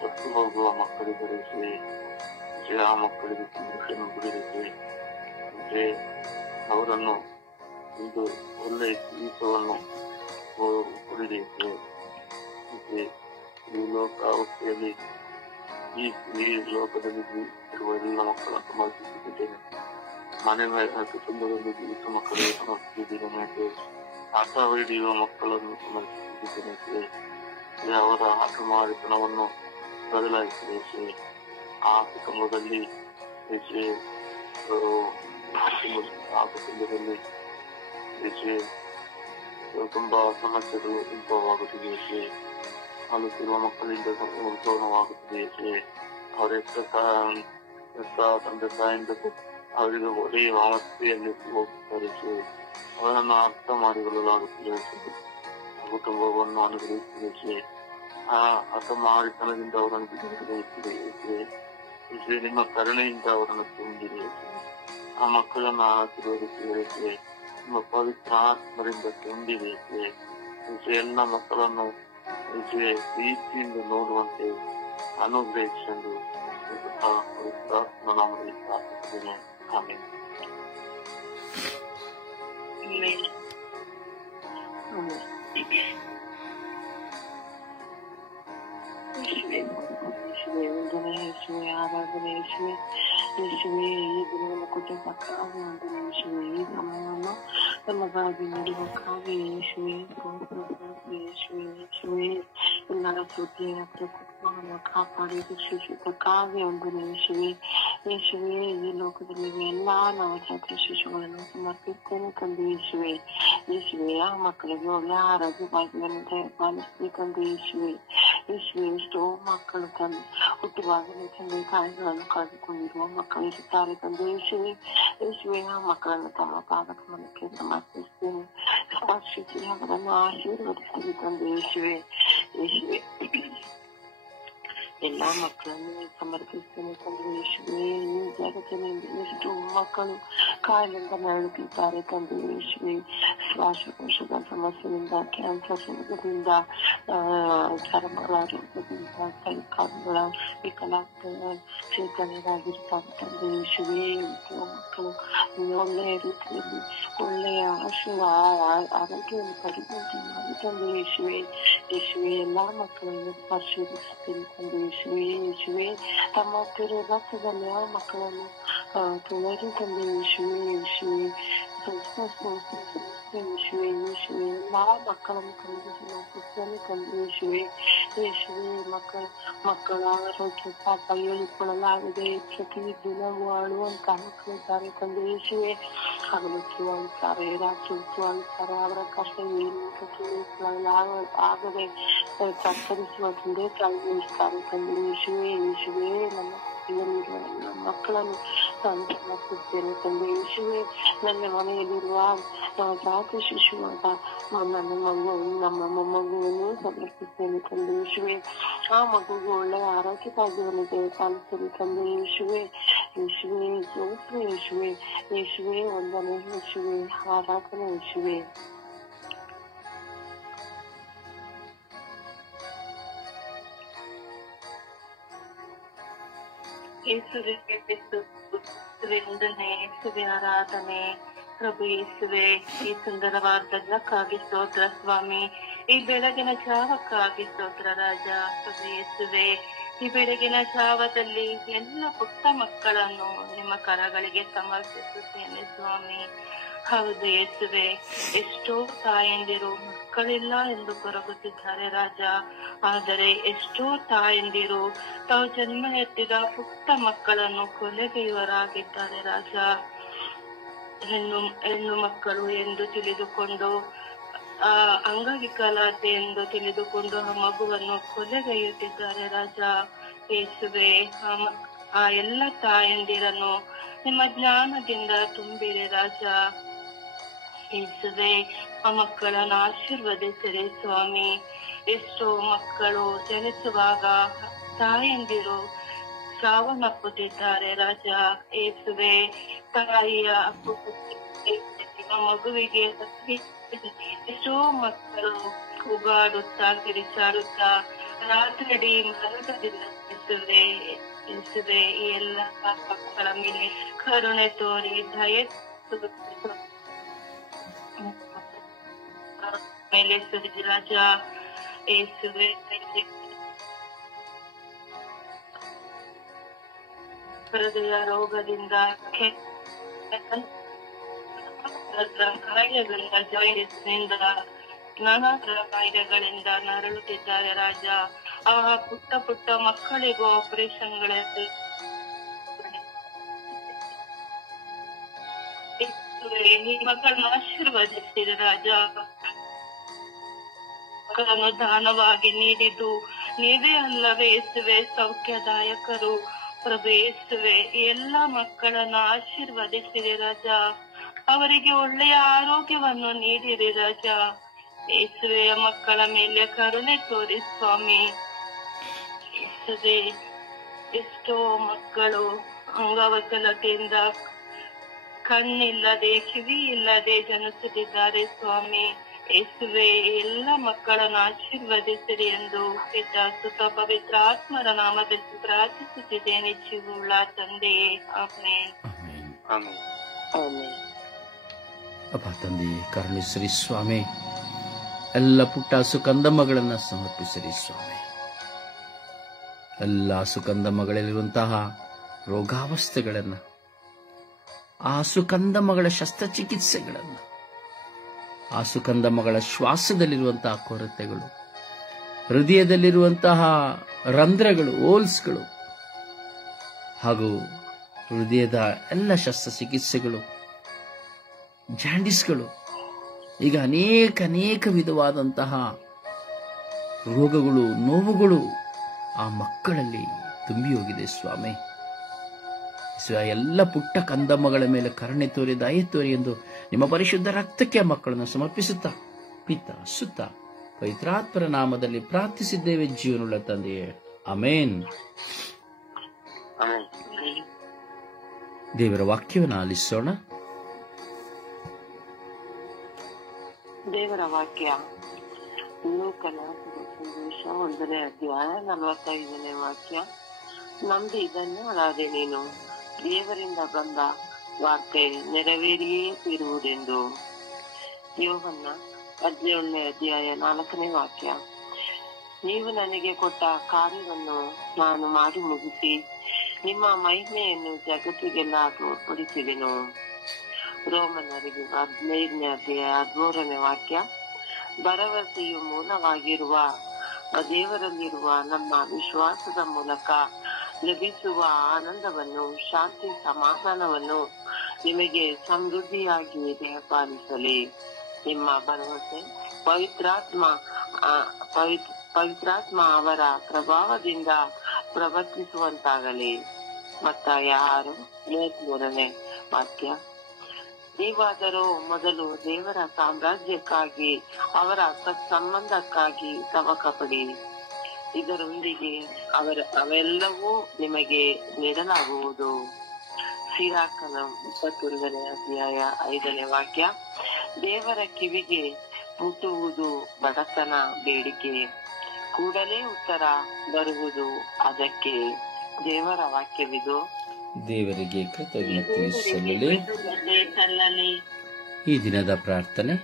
ಹೊತ್ತು ಹೋಗುವ ಮಕ್ಕಳಿದ್ದಾರೆ. ಆ ಮಕ್ಕಳಿಗೆ ಸಂರಕ್ಷಣೆ ಬಿಡಿರುತ್ತೆ. ಅವರನ್ನು ಒಂದು ಒಳ್ಳೆಯ ಜೀವಿತವನ್ನು ಕೊಡಬೇಕು. ಈ ಲೋಕಾವಸ್ಥೆಯಲ್ಲಿ ಈ ಲೋಕದಲ್ಲಿ ಜೀವಿಸುತ್ತಿರುವ ಎಲ್ಲ ಮಕ್ಕಳನ್ನು ಸಮರ್ಪಿಸುತ್ತಿದ್ದೇನೆ. ಮನೆ ಕುಟುಂಬದಲ್ಲಿ ಜೀವಿಸುವ ಮಕ್ಕಳಿಗೆ ಸಮರ್ಪಿಸಿದ್ದೇನೆ. ಆಟ ಹಿಡಿಯುವ ಮಕ್ಕಳನ್ನು ಸಮರ್ಪಿಸುತ್ತಿದ್ದೇನೆ. ಅವರ ಹಠಮಾರಿತನವನ್ನು ಬದಲಾಯಿಸಿದೆ. ಆ ಕುಟುಂಬದಲ್ಲಿ ತುಂಬಾ ಸಮಸ್ಯೆಗಳು ಉದ್ಭವವಾಗುತ್ತಿದೆ. ಅಳುತ್ತಿರುವ ಮಕ್ಕಳಿಂದ ಉದ್ಭವವಾಗುತ್ತಿದೆ. ಅವರ ತಂದೆ ತಾಯಿಂದ ಅವರಿಗೆ ಒಳ್ಳೆಯ ಅವಸ್ಥೆಯಲ್ಲಿ ಹೋಗುತ್ತಾರೆ. ಅವರನ್ನು ಅರ್ಥ ಮಾಡಿಕೊಳ್ಳಲಾಗುತ್ತಿದೆ. ಕುಟುಂಬವನ್ನು ಅನುಗ್ರಹಿಸಿದೆ. ಆ ಅಸಮಾರಿತನದಿಂದ ಅವರನ್ನು ಬಿಡುಗಡೆ ನಿಮ್ಮ ಕರುಣೆಯಿಂದ ಅವರನ್ನು ತುಂಬಿದೆ. ಆ ಮಕ್ಕಳನ್ನು ಆಶೀರ್ವದಿಸಿದೆ. ನಿಮ್ಮ ಪವಿತ್ರ ಆತ್ಮರಿಂದ ತುಂಬಿದೆ. ಎಲ್ಲ ಮಕ್ಕಳನ್ನು ಪ್ರೀತಿಯಿಂದ ನೋಡುವಂತೆ ಅನುಗ್ರಹಿಸಲು ಪವಿತ್ರಾತ್ಮನಾಮದಲ್ಲಿ ಪ್ರಾರ್ಥಿಸುತ್ತೇನೆ. ಆಮೇಲೆ ಆರಾಧನೆ ಯೇಸುವೆ, ಈ ದಿನವನ್ನು ಕೊಟ್ಟಕ್ಕಾಗಿ ಯೇಸುವೆ, ಈ ಸಮಯವನ್ನು ನಮಗಾಗಿ ನೀಡುವಕ್ಕಾಗಿ ಯೇಸುವೆ, ಎಲ್ಲರ ಸುದ್ದಿ ಕುಟುಂಬವನ್ನು ಕಾಪಾಡಿ ರಕ್ಷಿಸುವುದಕ್ಕಾಗಿ ಯೇಸುವೆ, ಈ ಲೋಕದಲ್ಲಿ ಎಲ್ಲಾ ನವಜಾತ ಶಿಶುಗಳನ್ನು ಸಮರ್ಪಿಸುತ್ತೇನೆ ತಂದೆ ಯೇಸುವೆ. ಆ ಮಕ್ಕಳಿಗೆ ಒಳ್ಳೆ ಆರೋಗ್ಯ ಭಾಗ್ಯವನ್ನು ದಯಪಾಲಿಸಬೇಕಂದು ಯೇಸುವೆ. ಎಷ್ಟೋ ಮಕ್ಕಳು ಹುಟ್ಟುವಾಗಲೇ ತಂದೆ ತಾಯಿಗಳನ್ನು ಕಳೆದುಕೊಂಡಿರುವ ಮಕ್ಕಳು ಇರುತ್ತಾರೆ ತಂದೆ ಯೇಸುವೆ. ಆ ಮಕ್ಕಳನ್ನು ತಮ್ಮ ಪಾದಕಮನಕ್ಕೆ ಸಮರ್ಪಿಸುತ್ತೇನೆ. ಸ್ಪರ್ಶಿಸಿ ಅವರನ್ನು ಆಶೀರ್ವದಿಸಲಿ ತಂದೆ ಯೇಸುವೆ. ಎಲ್ಲಾ ಮಕ್ಕಳನ್ನು ಸಮರ್ಪಿಸ್ತೇನೆ ತಂದೆ ಯೇಸುವೆ. ಈ ಜಗತ್ತಿನಲ್ಲಿ ಎಷ್ಟು ಮಕ್ಕಳು ಕಾಯಿಲೆಯಿಂದ ನರಳುತ್ತಿದ್ದಾರೆ ತಂದೆ ಯೇಸುವೆ. ಶ್ವಾಸಕೋಶದ ಸಮಸ್ಯೆಯಿಂದ, ಕ್ಯಾನ್ಸರ್ ರೋಗದಿಂದ, ಚರ್ಮಗಳ ರೋಗದಿಂದ, ಕೈಕಾಲುಗಳ ವಿಕಲಾಂಗ ಚೇತನರಾಗಿರ್ತಾರೆ ತಂದೆ ಯೇಸುವೆ. ಮಕ್ಕಳು ಒಳ್ಳೆಯ ರೀತಿಯಲ್ಲಿ ಒಳ್ಳೆಯ ಆರೋಗ್ಯವನ್ನು ಪಡೆಯುವಂತೆ ಮಾಡಿ ತಂದೆ ಯೇಸುವೆ. ಯೇಸುವೆ ಎಲ್ಲಾ ಮಕ್ಕಳನ್ನು ಪರಿಶೀಲಿಸುತ್ತೇನೆ ತಂದೆ ಯೇಸುವೆ. ಯೇಸುವೆ ತಮ್ಮ ರಕ್ತದಲ್ಲಿ ಆ ಮಕ್ಕಳನ್ನು ತೊಳೆದು ತಂದೆ ಯೇಸುವೆ. ಯೇಸುವೆ ಯೇಸುವೆ ಯೇಸುವೆ ಎಲ್ಲಾ ಮಕ್ಕಳನ್ನು ಕಲಿಸುತ್ತೇನೆ ತಂದೆ ಯೇಸುವೆ. ಯೇಸುವೆ ಮಕ್ಕಳ ಆರೋಗ್ಯ ಪಾಪ ಹೇಳಿಕೊಳ್ಳಲಾಗಿದೆ. ಪ್ರತಿ ದಿನವೂ ಅಳುವಂತಹ ಮಕ್ಕಳಿದ್ದಾರೆ ತಂದೆ ಯೇಸುವೆ. ಹಗಲಕ್ಕೂ ಅಳುತ್ತಾರೆ, ರಾತ್ರಿಗೂ ಅಳುತ್ತಾರೆ. ಅವರ ಕಷ್ಟ ಏನು ಆಗದೆ ತತ್ತರಿಸುವ ತಂದೆ ತಾಯಿಸ್ತಾರೆ ತಂದೆ ಯೇಸುವೆ. ಯೇಸುವೆ ನಮ್ಮ ಮಕ್ಕಳನ್ನು ಸಮರ್ಪಿಸುತ್ತೇನೆ ತಂದೆ ಯೇಸುವೆ. ನನ್ನ ಮನೆಯಲ್ಲಿರುವ ಜಾತಿ ಶಿಶುವಾದ ನಮ್ಮ ಮಗುವನ್ನು ಸಮರ್ಪಿಸುತ್ತೇನೆ ತಂದೆ ಯೇಸುವೆ. ಆ ಮಗುಗೆ ಒಳ್ಳೆಯ ಆರೋಗ್ಯ ಭಾಗ್ಯವನ್ನು ಪಾಲಿಸಲು ತಂದೆ ಯೇಸುವೆ. ಯೇಸುವೆ ಸ್ತೋತ್ರ ಯೇಸುವೆ. ಯೇಸುವೆ ವಂದನೆ ಯೇಸುವೆ. ಆರಾಧನೆ ಯೇಸುವೆ. ಯೇಸುವೆ ವಂದನೆ, ಯೇಸುವೆ ಆರಾಧನೆ. ಪ್ರಭು ಯೇಸುವೆ ಈ ಸುಂದರವಾದ ಜಗಕ್ಕಾಗಿ ಸ್ತೋತ್ರ ಸ್ವಾಮಿ. ಈ ಬೆಳಗಿನ ಜಾವಕ್ಕಾಗಿ ಸ್ತೋತ್ರ ರಾಜ. ಪ್ರಭು ಯೇಸುವೆ ಈ ಬೆಳಗಿನ ಜಾವದಲ್ಲಿ ಎಲ್ಲ ಪುಟ್ಟ ಮಕ್ಕಳನ್ನು ನಿಮ್ಮ ಕರಗಳಿಗೆ ಸಮರ್ಪಿಸುತ್ತೇನೆ ಸ್ವಾಮಿ. ಹೌದು ಯೇಸುವೆ, ಎಷ್ಟೋ ತಾಯಂದಿರು ಮಕ್ಕಳಿಲ್ಲ ಎಂದು ಕೊರಗುತ್ತಿದ್ದಾರೆ ರಾಜ. ಆದರೆ ಎಷ್ಟೋ ತಾಯಂದಿರು ತಾವು ಜನ್ಮ ಎತ್ತಿದ ಪುಟ್ಟ ಮಕ್ಕಳನ್ನು ಕೊಲೆಗೈಯುವರಾಗಿದ್ದಾರೆ ರಾಜ. ಹೆಣ್ಣು ಮಕ್ಕಳು ಎಂದು ತಿಳಿದುಕೊಂಡು, ಅಂಗವಿಕಲತೆ ಎಂದು ತಿಳಿದುಕೊಂಡು ಆ ಮಗುವನ್ನು ಕೊಲೆಗೈಯುತ್ತಿದ್ದಾರೆ ರಾಜ. ಯೇಸುವೆ ಆ ಎಲ್ಲ ತಾಯಂದಿರನ್ನು ನಿಮ್ಮ ಜ್ಞಾನದಿಂದ ತುಂಬಿರಿ ರಾಜ. ಯೇಸುವೆ ಆ ಮಕ್ಕಳನ್ನು ಆಶೀರ್ವದಿಸಿರಿ ಸ್ವಾಮಿ. ಎಷ್ಟೋ ಮಕ್ಕಳು ಜನಿಸುವಾಗ ತಾಯಂದಿರು ಸಾವನ್ನಪ್ಪುತ್ತಿದ್ದಾರೆ ರಾಜ. ಯೇಸುವೆ ತಾಯಿಯ ಮಗುವಿಗೆ ಎಷ್ಟೋ ಮಕ್ಕಳು ಕೂಗಾಡುತ್ತಾ ಕಿರಿಚಾಡುತ್ತಾ ರಾತ್ರಿ ಮಲಗದಿಲ್ಲ. ಯೇಸುವೆ ಈ ಎಲ್ಲ ಮಕ್ಕಳ ಮೇಲೆ ಕರುಣೆ ತೋರಿ ದಯೆ ಮೇಲೆ ಸುರಿದಿ ರಾಜ. ಯೇಸುವೆ ಹೃದಯ ರೋಗದಿಂದ, ಕಾಯಿಲೆಗಳಿಂದ, ಜಾಯಿಂಟ್ಸ್ನಿಂದ, ನಾನಾ ಕಾಯಿಲೆಗಳಿಂದ ನರಳುತ್ತಿದ್ದಾರೆ ರಾಜ. ಆ ಪುಟ್ಟ ಪುಟ್ಟ ಮಕ್ಕಳಿಗೂ ಆಪರೇಷನ್ಗಳಲ್ಲಿ ಈ ಮಕ್ಕಳನ್ನು ಆಶೀರ್ವದಿಸಿದ ರಾಜ. ಮಕ್ಕಳನ್ನು ದಾನವಾಗಿ ನೀಡಿದ್ದು ನೀವೇ ಅಲ್ಲವೇ ಯೇಸುವೆ ಸೌಖ್ಯದಾಯಕರು. ಪ್ರಭು ಯೇಸುವೆ ಎಲ್ಲ ಮಕ್ಕಳನ್ನು ಆಶೀರ್ವದಿಸಿರಿ ರಾಜ. ಅವರಿಗೆ ಒಳ್ಳೆಯ ಆರೋಗ್ಯವನ್ನು ನೀಡಿರಿ ರಾಜ. ಯೇಸುವೆ ಮಕ್ಕಳ ಮೇಲೆ ಕರುಣೆ ತೋರಿ ಸ್ವಾಮಿ. ಯೇಸುವೆ ಎಷ್ಟೋ ಮಕ್ಕಳು ಅಂಗವಿಕಲತೆಯಿಂದ ಕಣ್ಣಿಲ್ಲದೆ ಕಿವಿ ಇಲ್ಲದೆ ಜನಿಸುತ್ತಿದ್ದಾರೆ ಸ್ವಾಮಿ. ಯೇಸುವೆ ಎಲ್ಲ ಮಕ್ಕಳನ್ನು ಆಶೀರ್ವದಿಸಿರಿ ಎಂದು ಪಿತ ಸುತ ಪವಿತ್ರ ಆತ್ಮರ ನಾಮದಲ್ಲಿ ಪ್ರಾರ್ಥಿಸುತ್ತಿದ್ದೇನೆ ಜೀವವುಳ್ಳ ತಂದೆಯೇ, ಆಮೆನ್. ಅಪ್ಪ ತಂದೆಯೇ ಕರುಣಿಸಿರಿ ಸ್ವಾಮಿ. ಎಲ್ಲ ಪುಟ್ಟ ಸುಕಂದಮ್ಮಗಳನ್ನ ಸಮರ್ಪಿಸಿರಿ ಸ್ವಾಮಿ. ಎಲ್ಲ ಸುಕಂದಮ್ಮಗಳಲ್ಲಿರುವಂತಹ ರೋಗಾವಸ್ಥೆಗಳನ್ನ, ಆ ಸುಕಂದಮ್ಮಗಳ ಶಸ್ತ್ರಚಿಕಿತ್ಸೆಗಳನ್ನ, ಆ ಸುಕಂದಮ್ಮಗಳ ಶ್ವಾಸದಲ್ಲಿರುವಂತಹ ಕೊರತೆಗಳು, ಹೃದಯದಲ್ಲಿರುವಂತಹ ರಂಧ್ರಗಳು, ಹೋಲ್ಸ್ಗಳು, ಹಾಗೂ ಹೃದಯದ ಎಲ್ಲ ಶಸ್ತ್ರಚಿಕಿತ್ಸೆಗಳು, ಜಾಂಡಿಸ್ಗಳು, ಈಗ ಅನೇಕ ವಿಧವಾದಂತಹ ರೋಗಗಳು, ನೋವುಗಳು ಆ ಮಕ್ಕಳಲ್ಲಿ ತುಂಬಿ ಹೋಗಿದೆ ಸ್ವಾಮಿ. ಎಲ್ಲ ಪುಟ್ಟ ಕಂದಮ್ಮಗಳ ಮೇಲೆ ಕರುಣೆ ತೋರಿ ದಯೆ ತೋರಿ ಎಂದು ನಿಮ್ಮ ಪರಿಶುದ್ಧ ರಕ್ತಕ್ಕೆ ಆ ಮಕ್ಕಳನ್ನು ಸಮರ್ಪಿಸುತ್ತಾ ಪಿತ ಸುತ್ತ ಪವಿತ್ರಾತ್ಮರ ನಾಮದಲ್ಲಿ ಪ್ರಾರ್ಥಿಸಿದ್ದೇವೆ ಜೀವನುಳ್ಳ ತಂದೆಯೇ, ಆಮೇನ್. ಆಮೆನ್. ದೇವರ ವಾಕ್ಯವನ್ನು ಆಲಿಸೋಣ. ದೇವರ ವಾಕ್ಯ ಲೋಕನ ಸಂದೇಶ 1ನೇ ಅಧ್ಯಾಯ 45ನೇ ವಾಕ್ಯ. ನಂಬಿ ಧನ್ಯಳಾದೆ ನೀನು, ದೇವರಿಂದ ಬಂದ ವಾರ್ತೆ ನೆರವೇರಿಯೇ ಇರುವುದೆಂದು. ಯೋಹನ್ನ 17ನೇ ಅಧ್ಯಾಯ 4ನೇ ವಾಕ್ಯ. ನೀವು ನನಗೆ ಕೊಟ್ಟ ಕಾರ್ಯವನ್ನು ನಾನು ಮಾಡಿ ಮುಗಿಸಿ ನಿಮ್ಮ ಮಹಿಮೆಯನ್ನು ಜಗತ್ತಿಗೆಲ್ಲ ತೋರ್ಪಡಿಸಿದೆನು. ರೋಮನ್ನರಿಗೆ 15ನೇ ಅಧ್ಯಾಯ 13ನೇ ವಾಕ್ಯ. ಭರವಸೆಯು ಮೂಲವಾಗಿರುವ ದೇವರಲ್ಲಿರುವ ನಮ್ಮ ವಿಶ್ವಾಸದ ಮೂಲಕ ಲಭಿಸುವ ಆನಂದವನ್ನು, ಶಾಂತಿ, ಸಮಾಧಾನವನ್ನು ನಿಮಗೆ ಸಮೃದ್ಧಿಯಾಗಿ ದಯಪಾಲಿಸಲಿ. ನಿಮ್ಮ ಭರವಸೆ ಪವಿತ್ರಾತ್ಮ ಅವರ ಪ್ರಭಾವದಿಂದ ಪ್ರವರ್ತಿಸುವಂತಾಗಲಿ. ಮತ್ತಾಯ 6:33ನೇ ವಾಕ್ಯ. ನೀವಾದರೂ ಮೊದಲು ದೇವರ ಸಾಮ್ರಾಜ್ಯಕ್ಕಾಗಿ ಅವರ ಸತ್ಸಂಬಂಧಕ್ಕಾಗಿ ತವಕ ಪಡಿ, ಇದರೊಂದಿಗೆ ಅವೆಲ್ಲವೂ ನಿಮಗೆ ನೀಡಲಾಗುವುದು. ಸಿರಾಕನ 21ನೇ ಅಧ್ಯಾಯ 5ನೇ ವಾಕ್ಯ. ದೇವರ ಕಿವಿಗೆ ಮುಟ್ಟುವುದು ಬಡತನ ಬೇಡಿಕೆ, ಕೂಡಲೇ ಉತ್ತರ ಬರುವುದು ಅದಕ್ಕೆ. ದೇವರ ವಾಕ್ಯವಿದು. ದೇವರಿಗೆ ಕೃತಜ್ಞತೆ ಸಲ್ಲಲಿ. ಈ ದಿನದ ಪ್ರಾರ್ಥನೆ.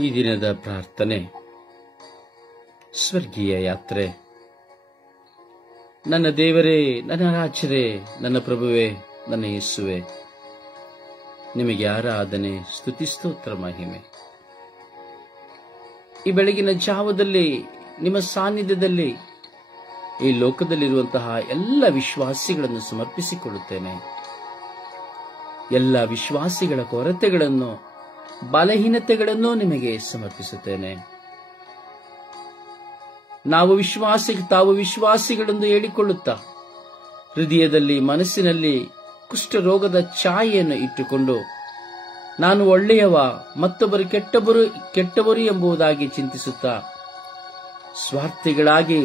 ಈ ದಿನದ ಪ್ರಾರ್ಥನೆ. ಸ್ವರ್ಗೀಯ ಯಾತ್ರೆ. ನನ್ನ ದೇವರೇ, ನನ್ನ ರಾಜರೇ, ನನ್ನ ಪ್ರಭುವೇ, ನನ್ನ ಯೇಸುವೆ, ನಿಮಗೆ ಆರಾಧನೆ, ಸ್ತುತಿ, ಸ್ತೋತ್ರ, ಮಹಿಮೆ. ಈ ಬೆಳಗಿನ ಜಾವದಲ್ಲಿ ನಿಮ್ಮ ಸಾನ್ನಿಧ್ಯದಲ್ಲಿ ಈ ಲೋಕದಲ್ಲಿರುವಂತಹ ಎಲ್ಲ ವಿಶ್ವಾಸಿಗಳನ್ನು ಸಮರ್ಪಿಸಿಕೊಳ್ಳುತ್ತೇನೆ. ಎಲ್ಲ ವಿಶ್ವಾಸಿಗಳ ಕೊರತೆಗಳನ್ನು, ಬಲಹೀನತೆಗಳನ್ನು ನಿಮಗೆ ಸಮರ್ಪಿಸುತ್ತೇನೆ. ತಾವು ವಿಶ್ವಾಸಿಗಳೆಂದು ಹೇಳಿಕೊಳ್ಳುತ್ತಾ ಹೃದಯದಲ್ಲಿ, ಮನಸ್ಸಿನಲ್ಲಿ ಕುಷ್ಠರೋಗದ ಛಾಯೆಯನ್ನು ಇಟ್ಟುಕೊಂಡು ನಾನು ಒಳ್ಳೆಯವ, ಮತ್ತೊಬ್ಬರು ಕೆಟ್ಟವರು ಎಂಬುದಾಗಿ ಚಿಂತಿಸುತ್ತಾ ಸ್ವಾರ್ಥಿಗಳಾಗಿ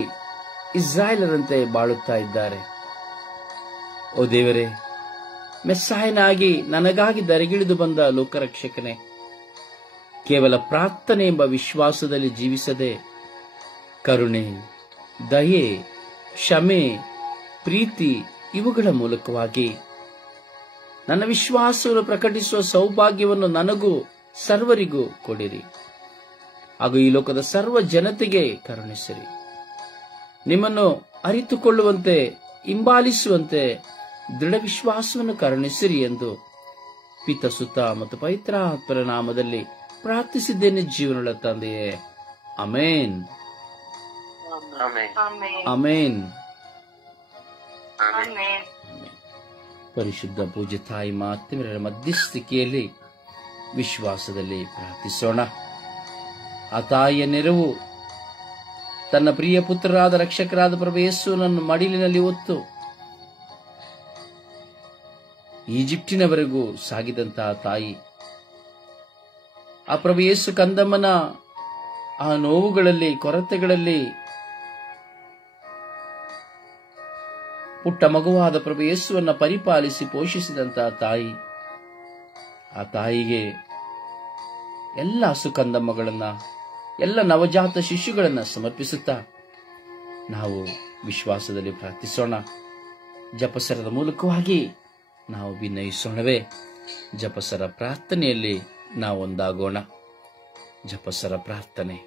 ಇಸ್ರಾಯೇಲರಂತೆ ಬಾಳುತ್ತಾ ಇದ್ದಾರೆ. ಓ ದೇವರೇ, ಮೆಸ್ಸಾಯನಾಗಿ ನನಗಾಗಿ ದರೆಗಿಳಿದು ಬಂದ ಲೋಕರಕ್ಷಕನೇ, ಕೇವಲ ಪ್ರಾರ್ಥನೆ ಎಂಬ ವಿಶ್ವಾಸದಲ್ಲಿ ಜೀವಿಸದೆ ಕರುಣೆ, ದಯೆ, ಕ್ಷಮೆ, ಪ್ರೀತಿ ಇವುಗಳ ಮೂಲಕವಾಗಿ ನನ್ನ ವಿಶ್ವಾಸವನ್ನು ಪ್ರಕಟಿಸುವ ಸೌಭಾಗ್ಯವನ್ನು ನನಗೂ ಸರ್ವರಿಗೂ ಕೊಡಿರಿ. ಹಾಗೂ ಈ ಲೋಕದ ಸರ್ವ ಜನತೆಗೆ ಕರುಣಿಸಿರಿ. ನಿಮ್ಮನ್ನು ಅರಿತುಕೊಳ್ಳುವಂತೆ, ಹಿಂಬಾಲಿಸುವಂತೆ ದೃಢ ವಿಶ್ವಾಸವನ್ನು ಕರುಣಿಸಿರಿ ಎಂದು ಪಿತ, ಸುತ ಮತ್ತು ಪವಿತ್ರಾತ್ಮರ ನಾಮದಲ್ಲಿ ಪ್ರಾರ್ಥಿಸಿದ್ದೇನೆ, ಜೀವನದ ತಂದೆಯೇ. ಅಮೇನ್. ಅಮೇನ್. ಪರಿಶುದ್ಧ ಪೂಜ್ಯ ತಾಯಿ ಮಾತೆಯರ ಮಧ್ಯಸ್ಥಿಕೆಯಲ್ಲಿ ವಿಶ್ವಾಸದಲ್ಲಿ ಪ್ರಾರ್ಥಿಸೋಣ. ಆ ತಾಯಿಯ ನೆರವು ತನ್ನ ಪ್ರಿಯ ಪುತ್ರರಾದ ರಕ್ಷಕರಾದ ಪ್ರಭು ಯೇಸುವನ್ನು ಮಡಿಲಿನಲ್ಲಿ ಹೊತ್ತು ಈಜಿಪ್ಟಿನವರೆಗೂ ಸಾಗಿದಂತಹ ತಾಯಿ, ಆ ಪ್ರಭು ಯೇಸು ಕಂದಮ್ಮನ ಆ ನೋವುಗಳಲ್ಲಿ, ಕೊರತೆಗಳಲ್ಲಿ ಪುಟ್ಟ ಮಗುವಾದ ಪ್ರಭು ಯೇಸುವನ್ನ ಪರಿಪಾಲಿಸಿ ಪೋಷಿಸಿದಂತಹ ತಾಯಿ, ಆ ತಾಯಿಗೆ ಎಲ್ಲ ಸುಕಂದಮ್ಮಗಳನ್ನ, ಎಲ್ಲ ನವಜಾತ ಶಿಶುಗಳನ್ನ ಸಮರ್ಪಿಸುತ್ತಾ ನಾವು ವಿಶ್ವಾಸದಲ್ಲಿ ಪ್ರಾರ್ಥಿಸೋಣ. ಜಪಸರದ ಮೂಲಕವಾಗಿ ನಾವು ಭಿನ್ನಯಿಸೋಣವೇ. ಜಪಸರ ಪ್ರಾರ್ಥನೆಯಲ್ಲಿ ನಾವೊಂದಾಗೋಣ. ಜಪಸರ ಪ್ರಾರ್ಥನೆ.